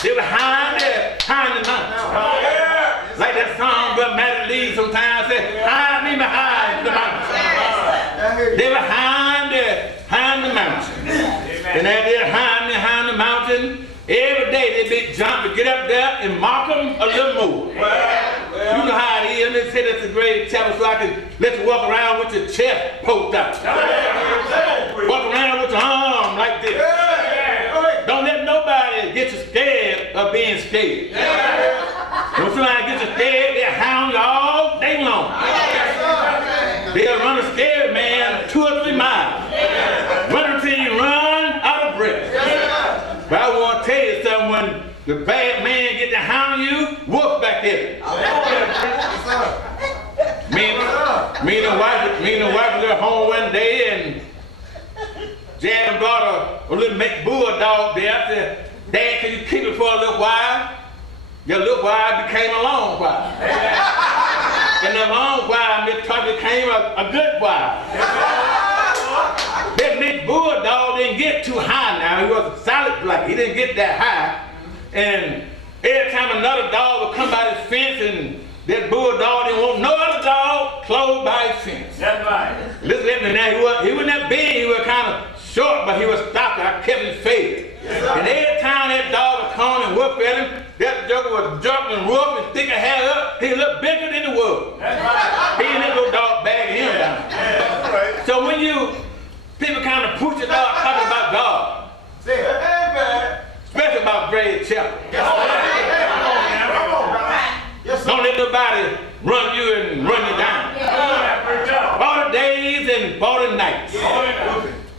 They were high in the mountain. Like that song Brother Matty Lee sometimes said, hide me behind the mountain. They were high in the mountain. And as they're high behind the mountain, every day they big jump to get up there and mock them a little more. You know how it is. They say that's a great chapel so I can let you walk around with your chest poked out. Walk around with your arm like this. Don't let nobody get you scared of being scared. When somebody gets you scared, they'll hound you all day long. They'll run a scared man 2 or 3 miles. Run until you run out of breath. But I want to tell you something, when the bad man get to hound you, whoop back at him. Me and the wife was at home one day and Jan brought a little bulldog there. I said, Dad, can you keep it for a little while? Your little while became a long while. And the long while became a good while. That big bulldog didn't get too high now. He was a solid black. He didn't get that high. And every time another dog would come by the fence and that bulldog didn't want no other dog close by his fence. That's right. Listen to me now. He wasn't that big. He was kind of short, but he was stocky. I kept him fed. And every time that dog would come and whoop at him, that joker would jump and whoop and stick a hair up. He looked bigger than the world. That's right. He and that little dog bagging him down. That's right. So when people kind of push it out talking about God, especially about Grade Chapel. Don't let nobody run you and run you down. 40 days and 40 nights.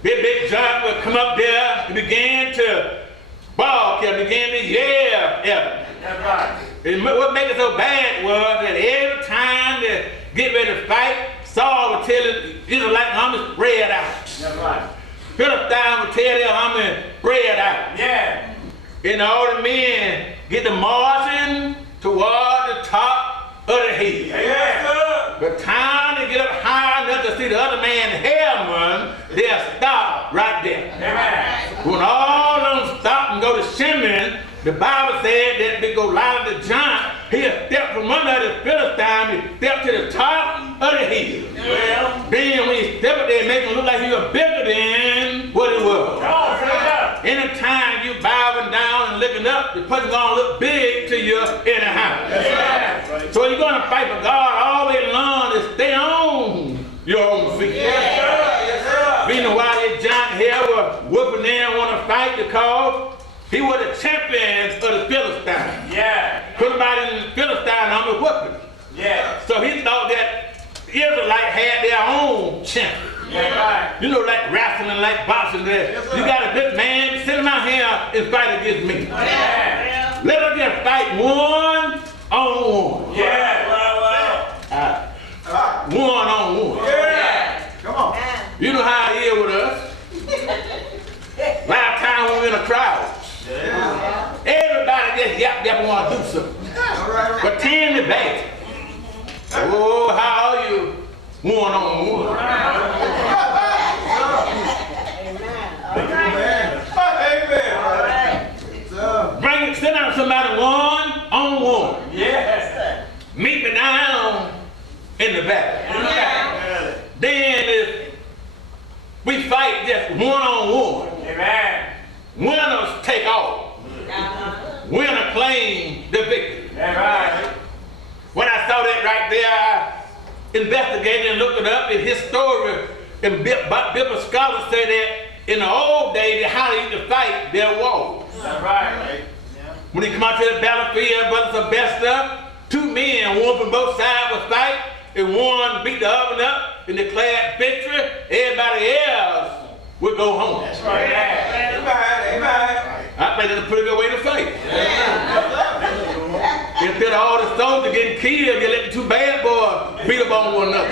Big giant would come up there and began to bark and began to yell at him. And what made it so bad was that every time they get ready to fight, Saul would tell the Israelite army spread out. Philistine would tell their army spread out. And all the men get to marching toward the top of the hill. But time to get up high enough to see the other man's helmet, they'll stop right there. When all of them stop and go to Shimon, the Bible said that they go lie to the giant, he'll step from under the Philistine and step to the top of the hill. Then when he step up there, make him look like he was bigger than what he was. Anytime you bowing down and looking up, up, the person gonna look big to you anyhow. Yes. So you're gonna fight for God all day long to stay on your own feet. Yes, sir. Yes, sir. Reason why this giant here was whooping them want to fight because he was the champion of the Philistines. Yeah. Put somebody in the Philistine on the whooping. Yeah. So he thought that Israelites had their own champion. Yeah, right. You know, like wrestling, like boxing. Yes, you got a good man, sit him out here and fight against me. Yeah. Let us just fight one on one. Yeah. One on one. Yeah. Come on. You know how it is with us. A lot of times when we're in a crowd, everybody just yap want to do something. But 10 is bad. Oh, how are you? One on one. Amen. Sit down somebody one on one. Yes. Meet me down in the back. Then if we fight just one on one, amen. Winners take off. Winner claim the victory. Right. When I saw that right there, I investigated and looked it up. In his story, and biblical scholars say that in the old days, how they used to fight their wars. Right. When they come out to the battlefield, brothers are best up. Two men, one from both sides would fight, and one beat the other up and declared victory. Everybody else would go home. That's right. Amen. I think that's a pretty good way to fight. Instead of all the soldiers getting killed, you let the two bad boys beat up on one another.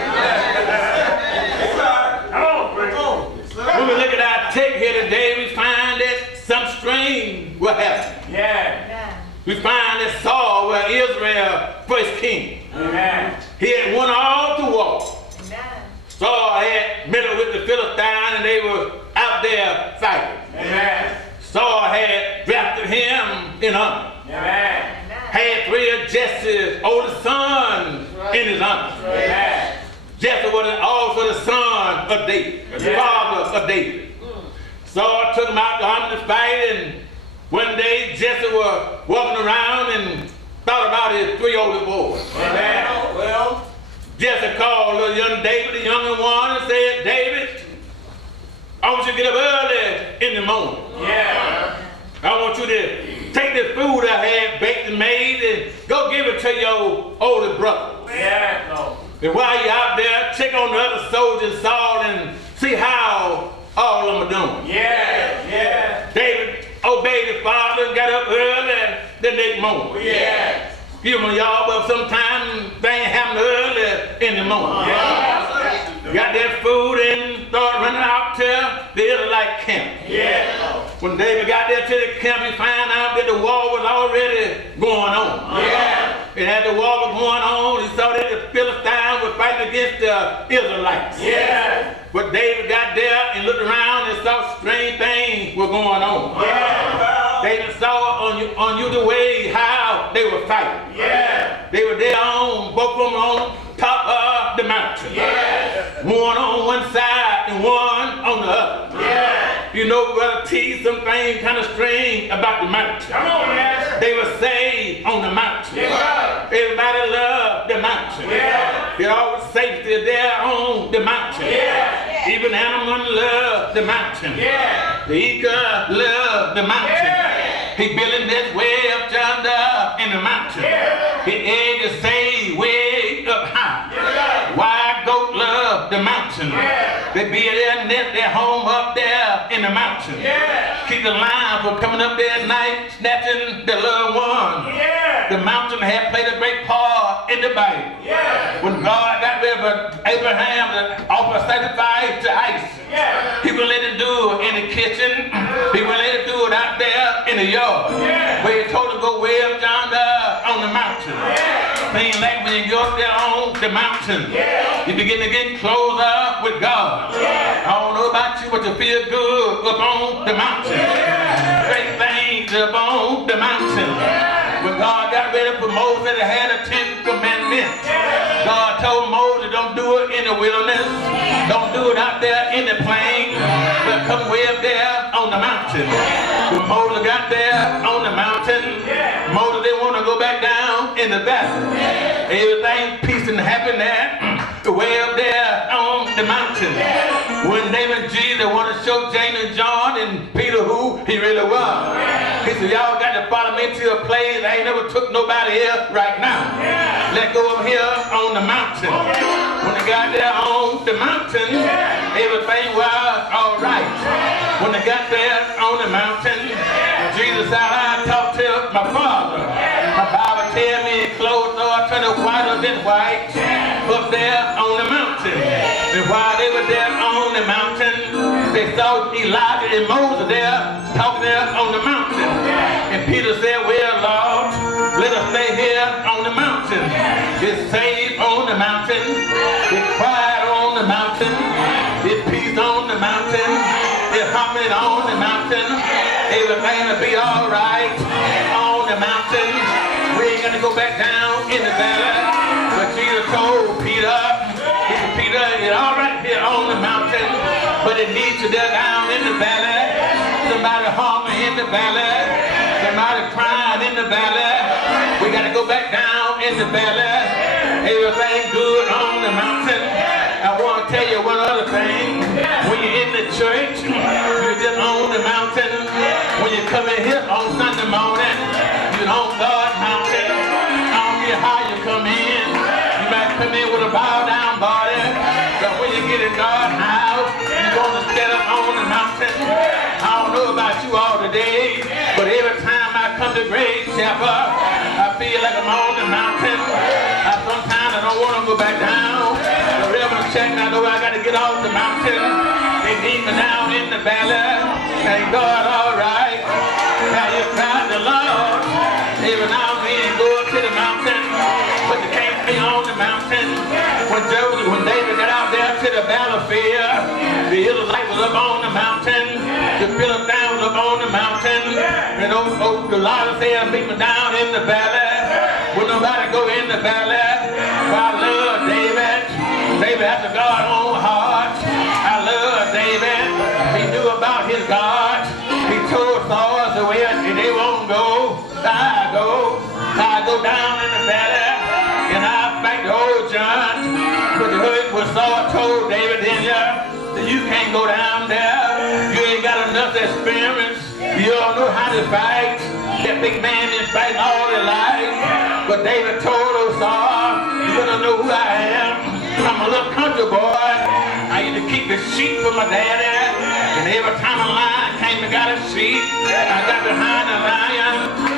When we look at our text here today, we find that something strange will happen. Yeah. We find that Saul was Israel's first king. Amen. He had won all the war. Saul had met up with the Philistines and they were out there fighting. Amen. Saul had drafted him in honor. Amen. Had 3 of Jesse's oldest sons in his honor. Amen. Jesse was also the son of David, the father of David. Saul took him out to honor the fight, and one day Jesse was walking around and thought about his 3 older boys. Amen. Well, Jesse called little young David, the younger one, and said, David, I want you to get up early in the morning. Yeah. I want you to take the food I had baked and made and go give it to your older brother. Yeah. No. And while you're out there, check on the other soldiers, Saul, and see how all of them are doing. Yeah. Yeah. David obeyed his father and got up early the next morning. Yeah. You know, y'all, but sometimes things happen early in the morning. Yeah. Got that food and started running out to the Israelite camp. Yeah. When David got there to the camp, he found out that the war was already going on. Yeah. And as the war was going on, he saw that the Philistines were fighting against the Israelites. Yeah. But David got there and looked around and saw strange things were going on. Yeah. David saw on you the way how they were fighting. Yeah. They were there on, both of them on top of the mountain. Yeah. One on one side and one on the other. Yeah. You know, Brother T, some things kind of strange about the mountain. Come on, man. They were saved on the mountain. Yeah. Everybody loved the mountain. Yeah. There's always safety there on the mountain. Yeah. Even animals love the mountain. Yeah. The eagle loved the mountain. Yeah. He building this way up yonder in the mountain. Yeah. His egg is saved way up high. Yeah. Wild goat love the mountain. Yeah. They build their nest, their home up there in the mountain. Yeah. Keep the lion from coming up there at night, snatching their loved one. Yeah. The mountain had played a great part in the Bible. Yeah. When God got rid of Abraham to offer sacrifice to Isaac, yeah. He would let him do it in the kitchen. He would let him do it out there in the yard. Yeah. Where he told him to go way up down there on the mountain. Yeah. Seems like when you go up there on the mountain, yeah. You begin to get closer with God. Yeah. I don't know about you, but you feel good up on the mountain. Yeah. Great things up on the mountain. Yeah. When God got ready for Moses, he had a 10th commandment. Yeah. God told Moses, don't do it in the wilderness. Don't do it out there in the plain. But come way up there on the mountain. When Moses got there on the mountain, Moses didn't want to go back down in the valley. Everything peace and happiness way up there on the mountain. When David and Jesus want to show James and John and Peter who he really was. He said, y'all got to follow me to a place I ain't never took nobody here right now. Let's go up here on the mountain. When they got there on the mountain, everything was all right. When they got there on the mountain, Jesus said, I talked to my Father. My Bible tell me clothes are turning whiter than white up there on the mountain. And while they were there on the mountain, they saw Elijah and Moses there talking there on the mountain. And Peter said, well, Lord, let us stay here on the mountain. It's safe on the mountain. It's quiet on the mountain. It's peace on the mountain. It's harmony on the mountain. Everything will be all right on the mountain. We ain't gonna go back down in the valley. But Jesus told Peter, he said, Peter, it's all right here on the mountain, but it needs you there down in the valley. Somebody hungry in the valley. Somebody crying in the valley. We gotta go back down in the valley. Everything good on the mountain. I want to tell you one other thing. When you're in the church, you're just on the mountain. When you come in here on Sunday morning, you're on God's mountain. I don't care how you come in. You might come in with a bow down body, but when you get in God's house, you're going to stand up on the mountain. I don't know about you all today, but every time I come to Great Chapel, I feel like I'm on the mountain. Sometimes I don't want to go back down. The Rev.Stembridge Sr, I know I got to get off the mountain. They need me down in the valley. Thank God, all right. Now you tried the Lord. Every now and then go up to the mountain, but you can't be on the mountain. When David got out there to the battlefield, the Israelites was up on the mountain. The Philistines was up on the mountain. And the Lord said, meet me down in the valley. Will nobody go in the valley? I love David. David has a God on heart. I love David. He knew about his God. He told Saul the way they won't go. I go down in the valley and I fight the old giant. But the heard what Saul told David, didn't you? That you can't go down there. You ain't got enough experience. You don't know how to fight. That big man been fighting all his life. But David told Saul, you're gonna know who I am. I'm a little country boy. I used to keep the sheep for my daddy. And every time a lion came and got a sheep, I got behind the lion.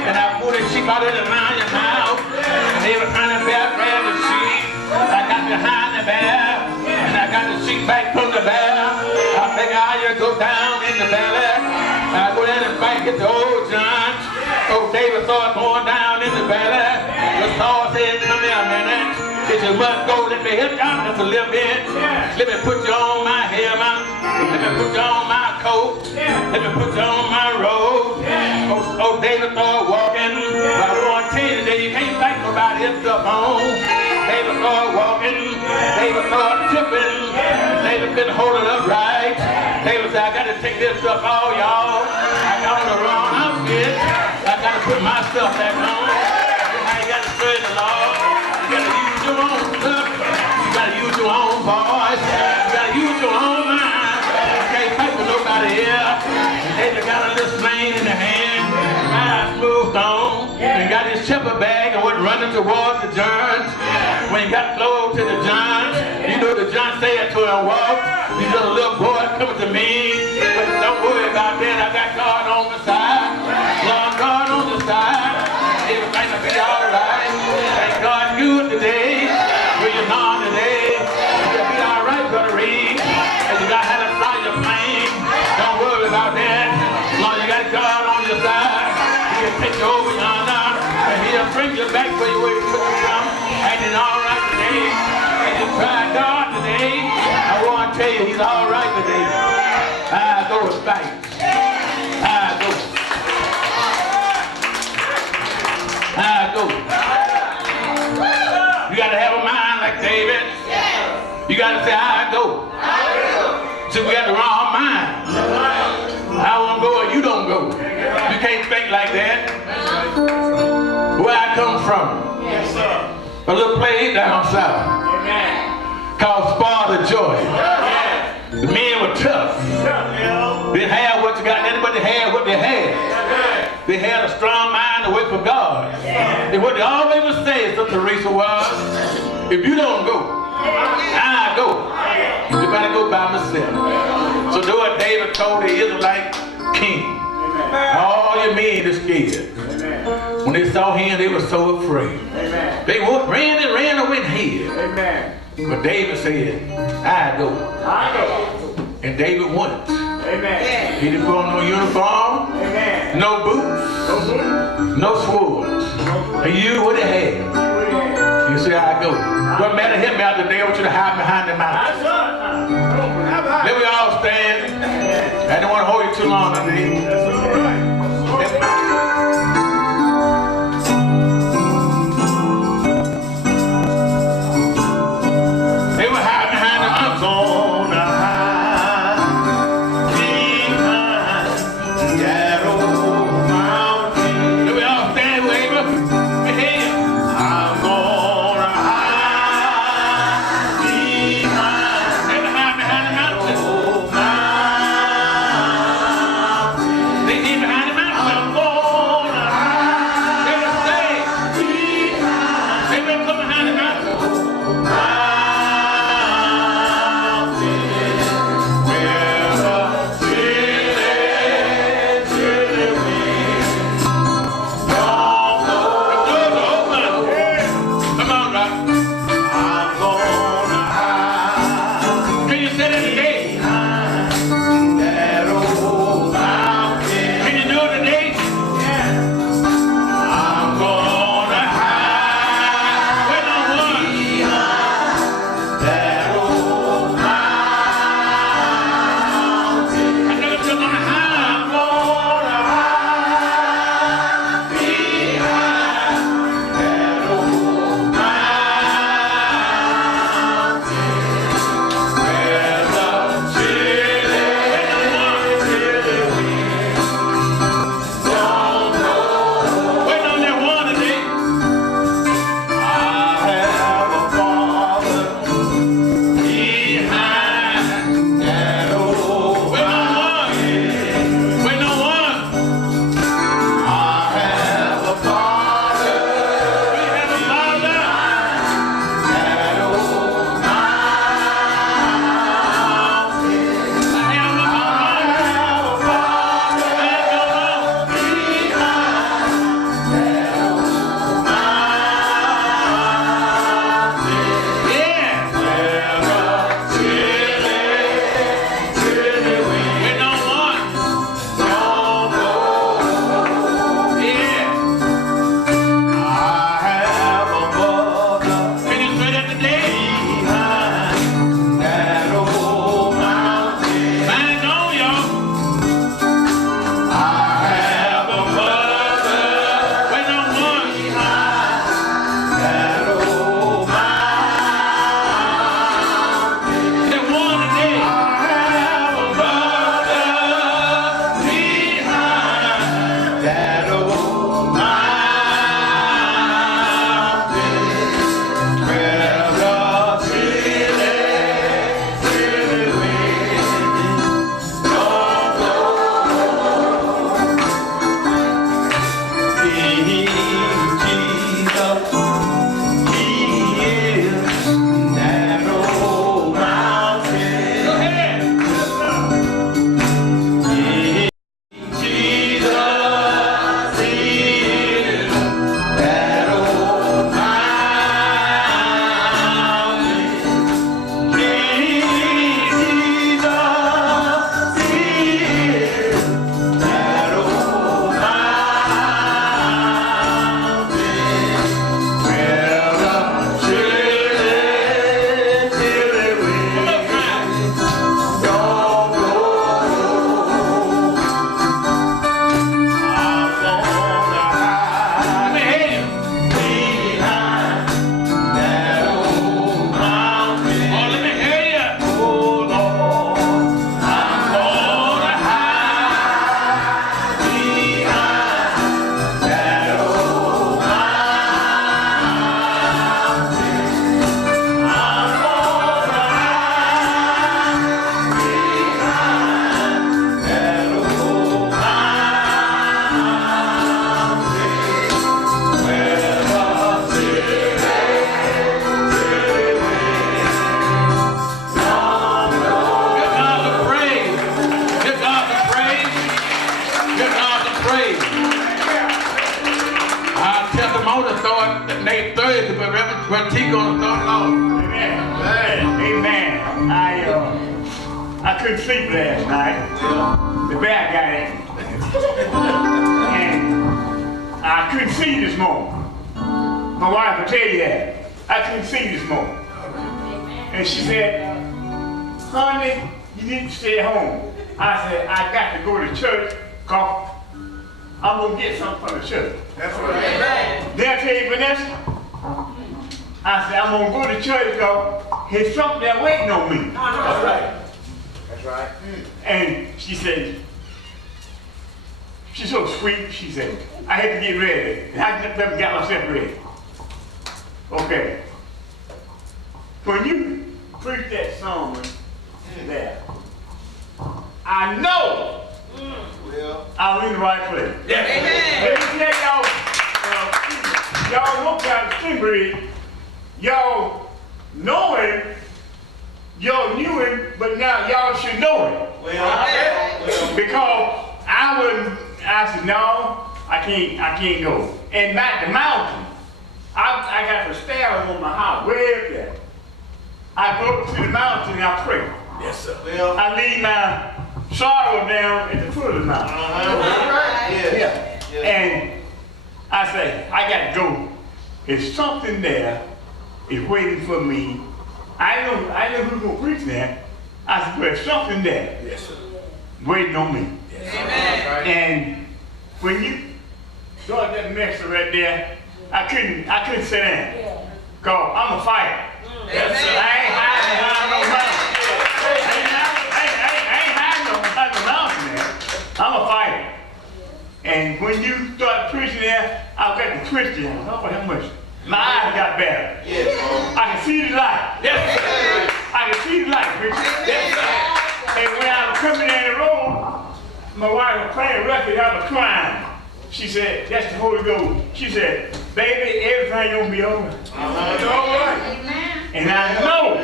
And I pulled the sheep out of the lion's mouth. And every time the bear grabbed the sheep, I got behind the bear. And I got the sheep back from the bear. I figure I just go down in the valley. I go down and fight, get the old giant. So David started going down in the valley. The Saul said, come here a minute. He said, must go, let me help you out just a little bit. Let me put you on my helmet. Let me put you on my coat. Let me put you on my robe. Oh, David started walking. But I want to tell you that you can't fight nobody else up on. David started walking. David started tripping. David couldn't hold it up right. David said, I got to take this stuff off, y'all. I got on the wrong outfit. I got to put my stuff back on. Now you got to serve the Lord. You got to use your own stuff. You got to use your own voice. You got to use your own mind. You can't fight with nobody else. David got a little sling in the hand. Eyes moved on. And got his shepherd bag and went running towards the giant. When he got close to the giant, you know the giant said to him, walk. He's just a little boy coming to me. But don't worry about that. I got God on the side. Lord God on the side. Everything will be all right. Thank God good today. Where you on today. It'll be all right, Brother Reed. And you got how to fly your plane. Don't worry about that. Lord, you got God on your side. He'll take you over yonder. And he'll bring you back where you from. And it's all right today. And you try God today. I want to tell you, he's all right today. I go and fight. I go. You got to have a mind like David. You got to say, I go. So we got the wrong mind. I want to go ain't think like that. Where I come from, Yes, sir. a little place down south Amen. called Sparta, Georgia. The men were tough. They didn't have what you got, anybody had what they had. They had a strong mind to wait for God. And what they always would say, Sister Teresa, was, if you don't go, I go. You better go by myself. So do what David told the Israelite king. All your men are scared. When they saw him, they were so afraid. They ran away and hid. But David said, I go. And David went. He didn't put on no uniform, no boots, no swords. And you would have had. You say, I go. What matter him out today? I want you to hide behind the mountain. Let we all stand. I don't want to hold you too long today. They were hiding behind the mountain. couldn't sleep last night. The bad guy. And I couldn't see this morning. My wife will tell you that. I couldn't see this morning. And she said, honey, you need to stay at home. I said, I got to go to church because I'm going to get something from the church. That's right. Did I tell you, Vanessa? I said, I'm going to go to church because there's something there waiting on me. That's right. That's right. And she said, she's so sweet, she said, I had to get ready. And I just never got myself ready. Okay. When you preach that sermon there, I know I was in the right place. Yeah. Let me tell y'all, y'all look at Stembridge, y'all know him, y'all knew him, but now y'all should know him. Because I said, no, I can't go. And back to the mountain, I got the stairs on my house, way up there. I go up to the mountain and I pray. Yes, sir. I leave my sorrow down at the foot of the mountain. And I say, I got to go. There's something there is waiting for me. I know who's going to preach there. I said, well, there's something there waiting on me. Amen. And when you start that mess right there, I couldn't sit down. Because I'm a fighter. I ain't hiding behind no mountain. I ain't hiding behind no mountain there. I'm a fighter. And when you start preaching there, I got to twist you. Oh, how much? My eyes got better. I can see the light. I can see the light, preacher. And when I was coming down the road, my wife was playing a record, I was crying. She said, that's the Holy Ghost. She said, baby, everything gonna be all right. It's all right. And I know,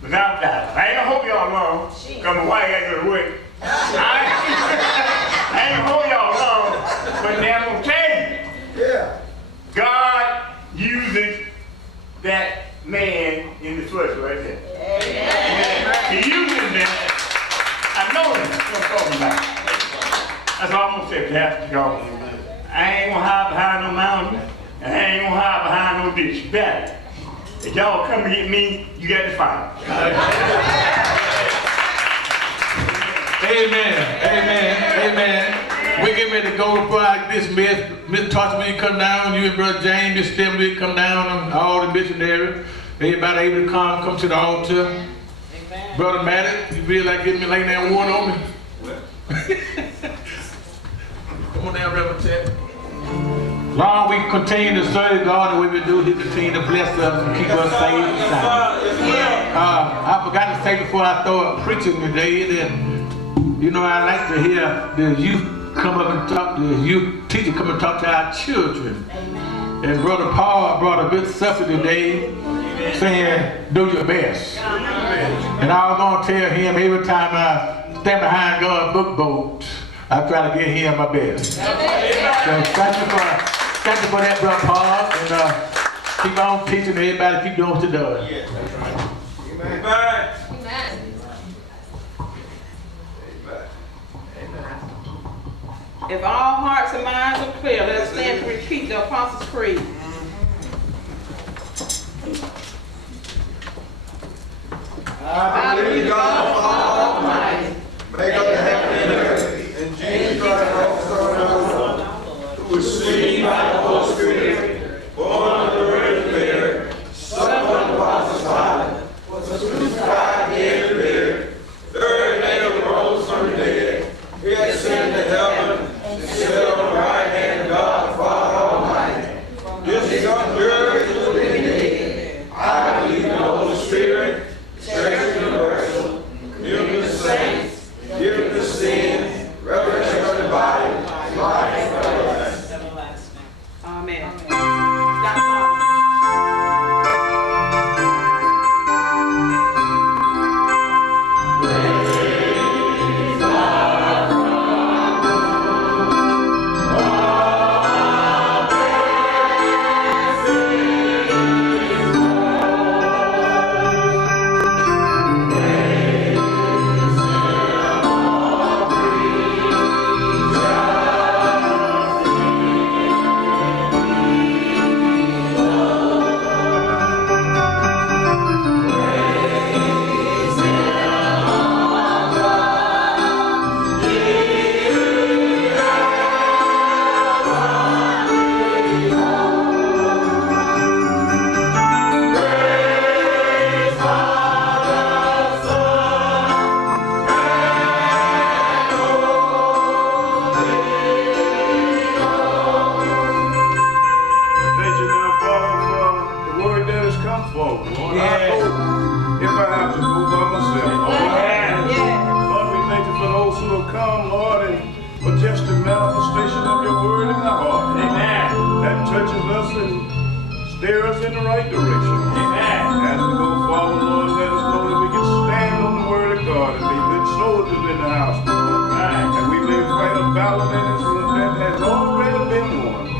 without doubt, I ain't gonna hold y'all long, because my wife got to go to work. I ain't gonna hold y'all long, but now I'm gonna tell you, God uses that man in the flesh right there. He uses that. I know that's what I'm talking about. That's all I'm going to say, Pastor, y'all. I ain't going to hide behind no mountain, and I ain't going to hide behind no ditch. Better. If y'all come to get me, you got to fight. Amen. Amen. Amen. We get ready to go before I dismiss. Miss Toshman come down, you and Brother James, Miss Stembridge come down, and all the missionaries. Everybody able to come to the altar. Amen. Brother Maddox, you feel like getting me laying down one on me? Come on down, Reverend Ted. Long we continue to serve God the way we do, He continue to bless us and keep us safe and sound. I forgot to say before I start preaching today that, you know, I like to hear the youth come up and talk, the youth teacher come and talk to our children. Amen. And Brother Paul brought a good subject today, saying, do your best. And I was going to tell him every time I stand behind God's book boat, I try to give him my best. So thank you for that, Brother Paul. And keep on teaching everybody, keep doing what you're doing. Yes, that's right. Amen. Amen. If all hearts and minds are clear, let us stand to repeat the Apostles' Creed. I believe God Almighty, Make up the heaven and earth, and Jesus Christ, our Son, who was conceived by the Holy Spirit, born of the Virgin Mary, Son of the Apostle Pilate, was crucified, dead, and buried, third day rose from the dead. He ascended to heaven and sat on the right hand of God the Father Almighty. This is our journey to the living. I believe in the Holy Spirit, Church Universal, touches us and steer us in the right direction. Amen. As we go forward, Lord, let us know that we can stand on the word of God and be good soldiers in the house, Lord. Right. And we may fight a battle that has already been won.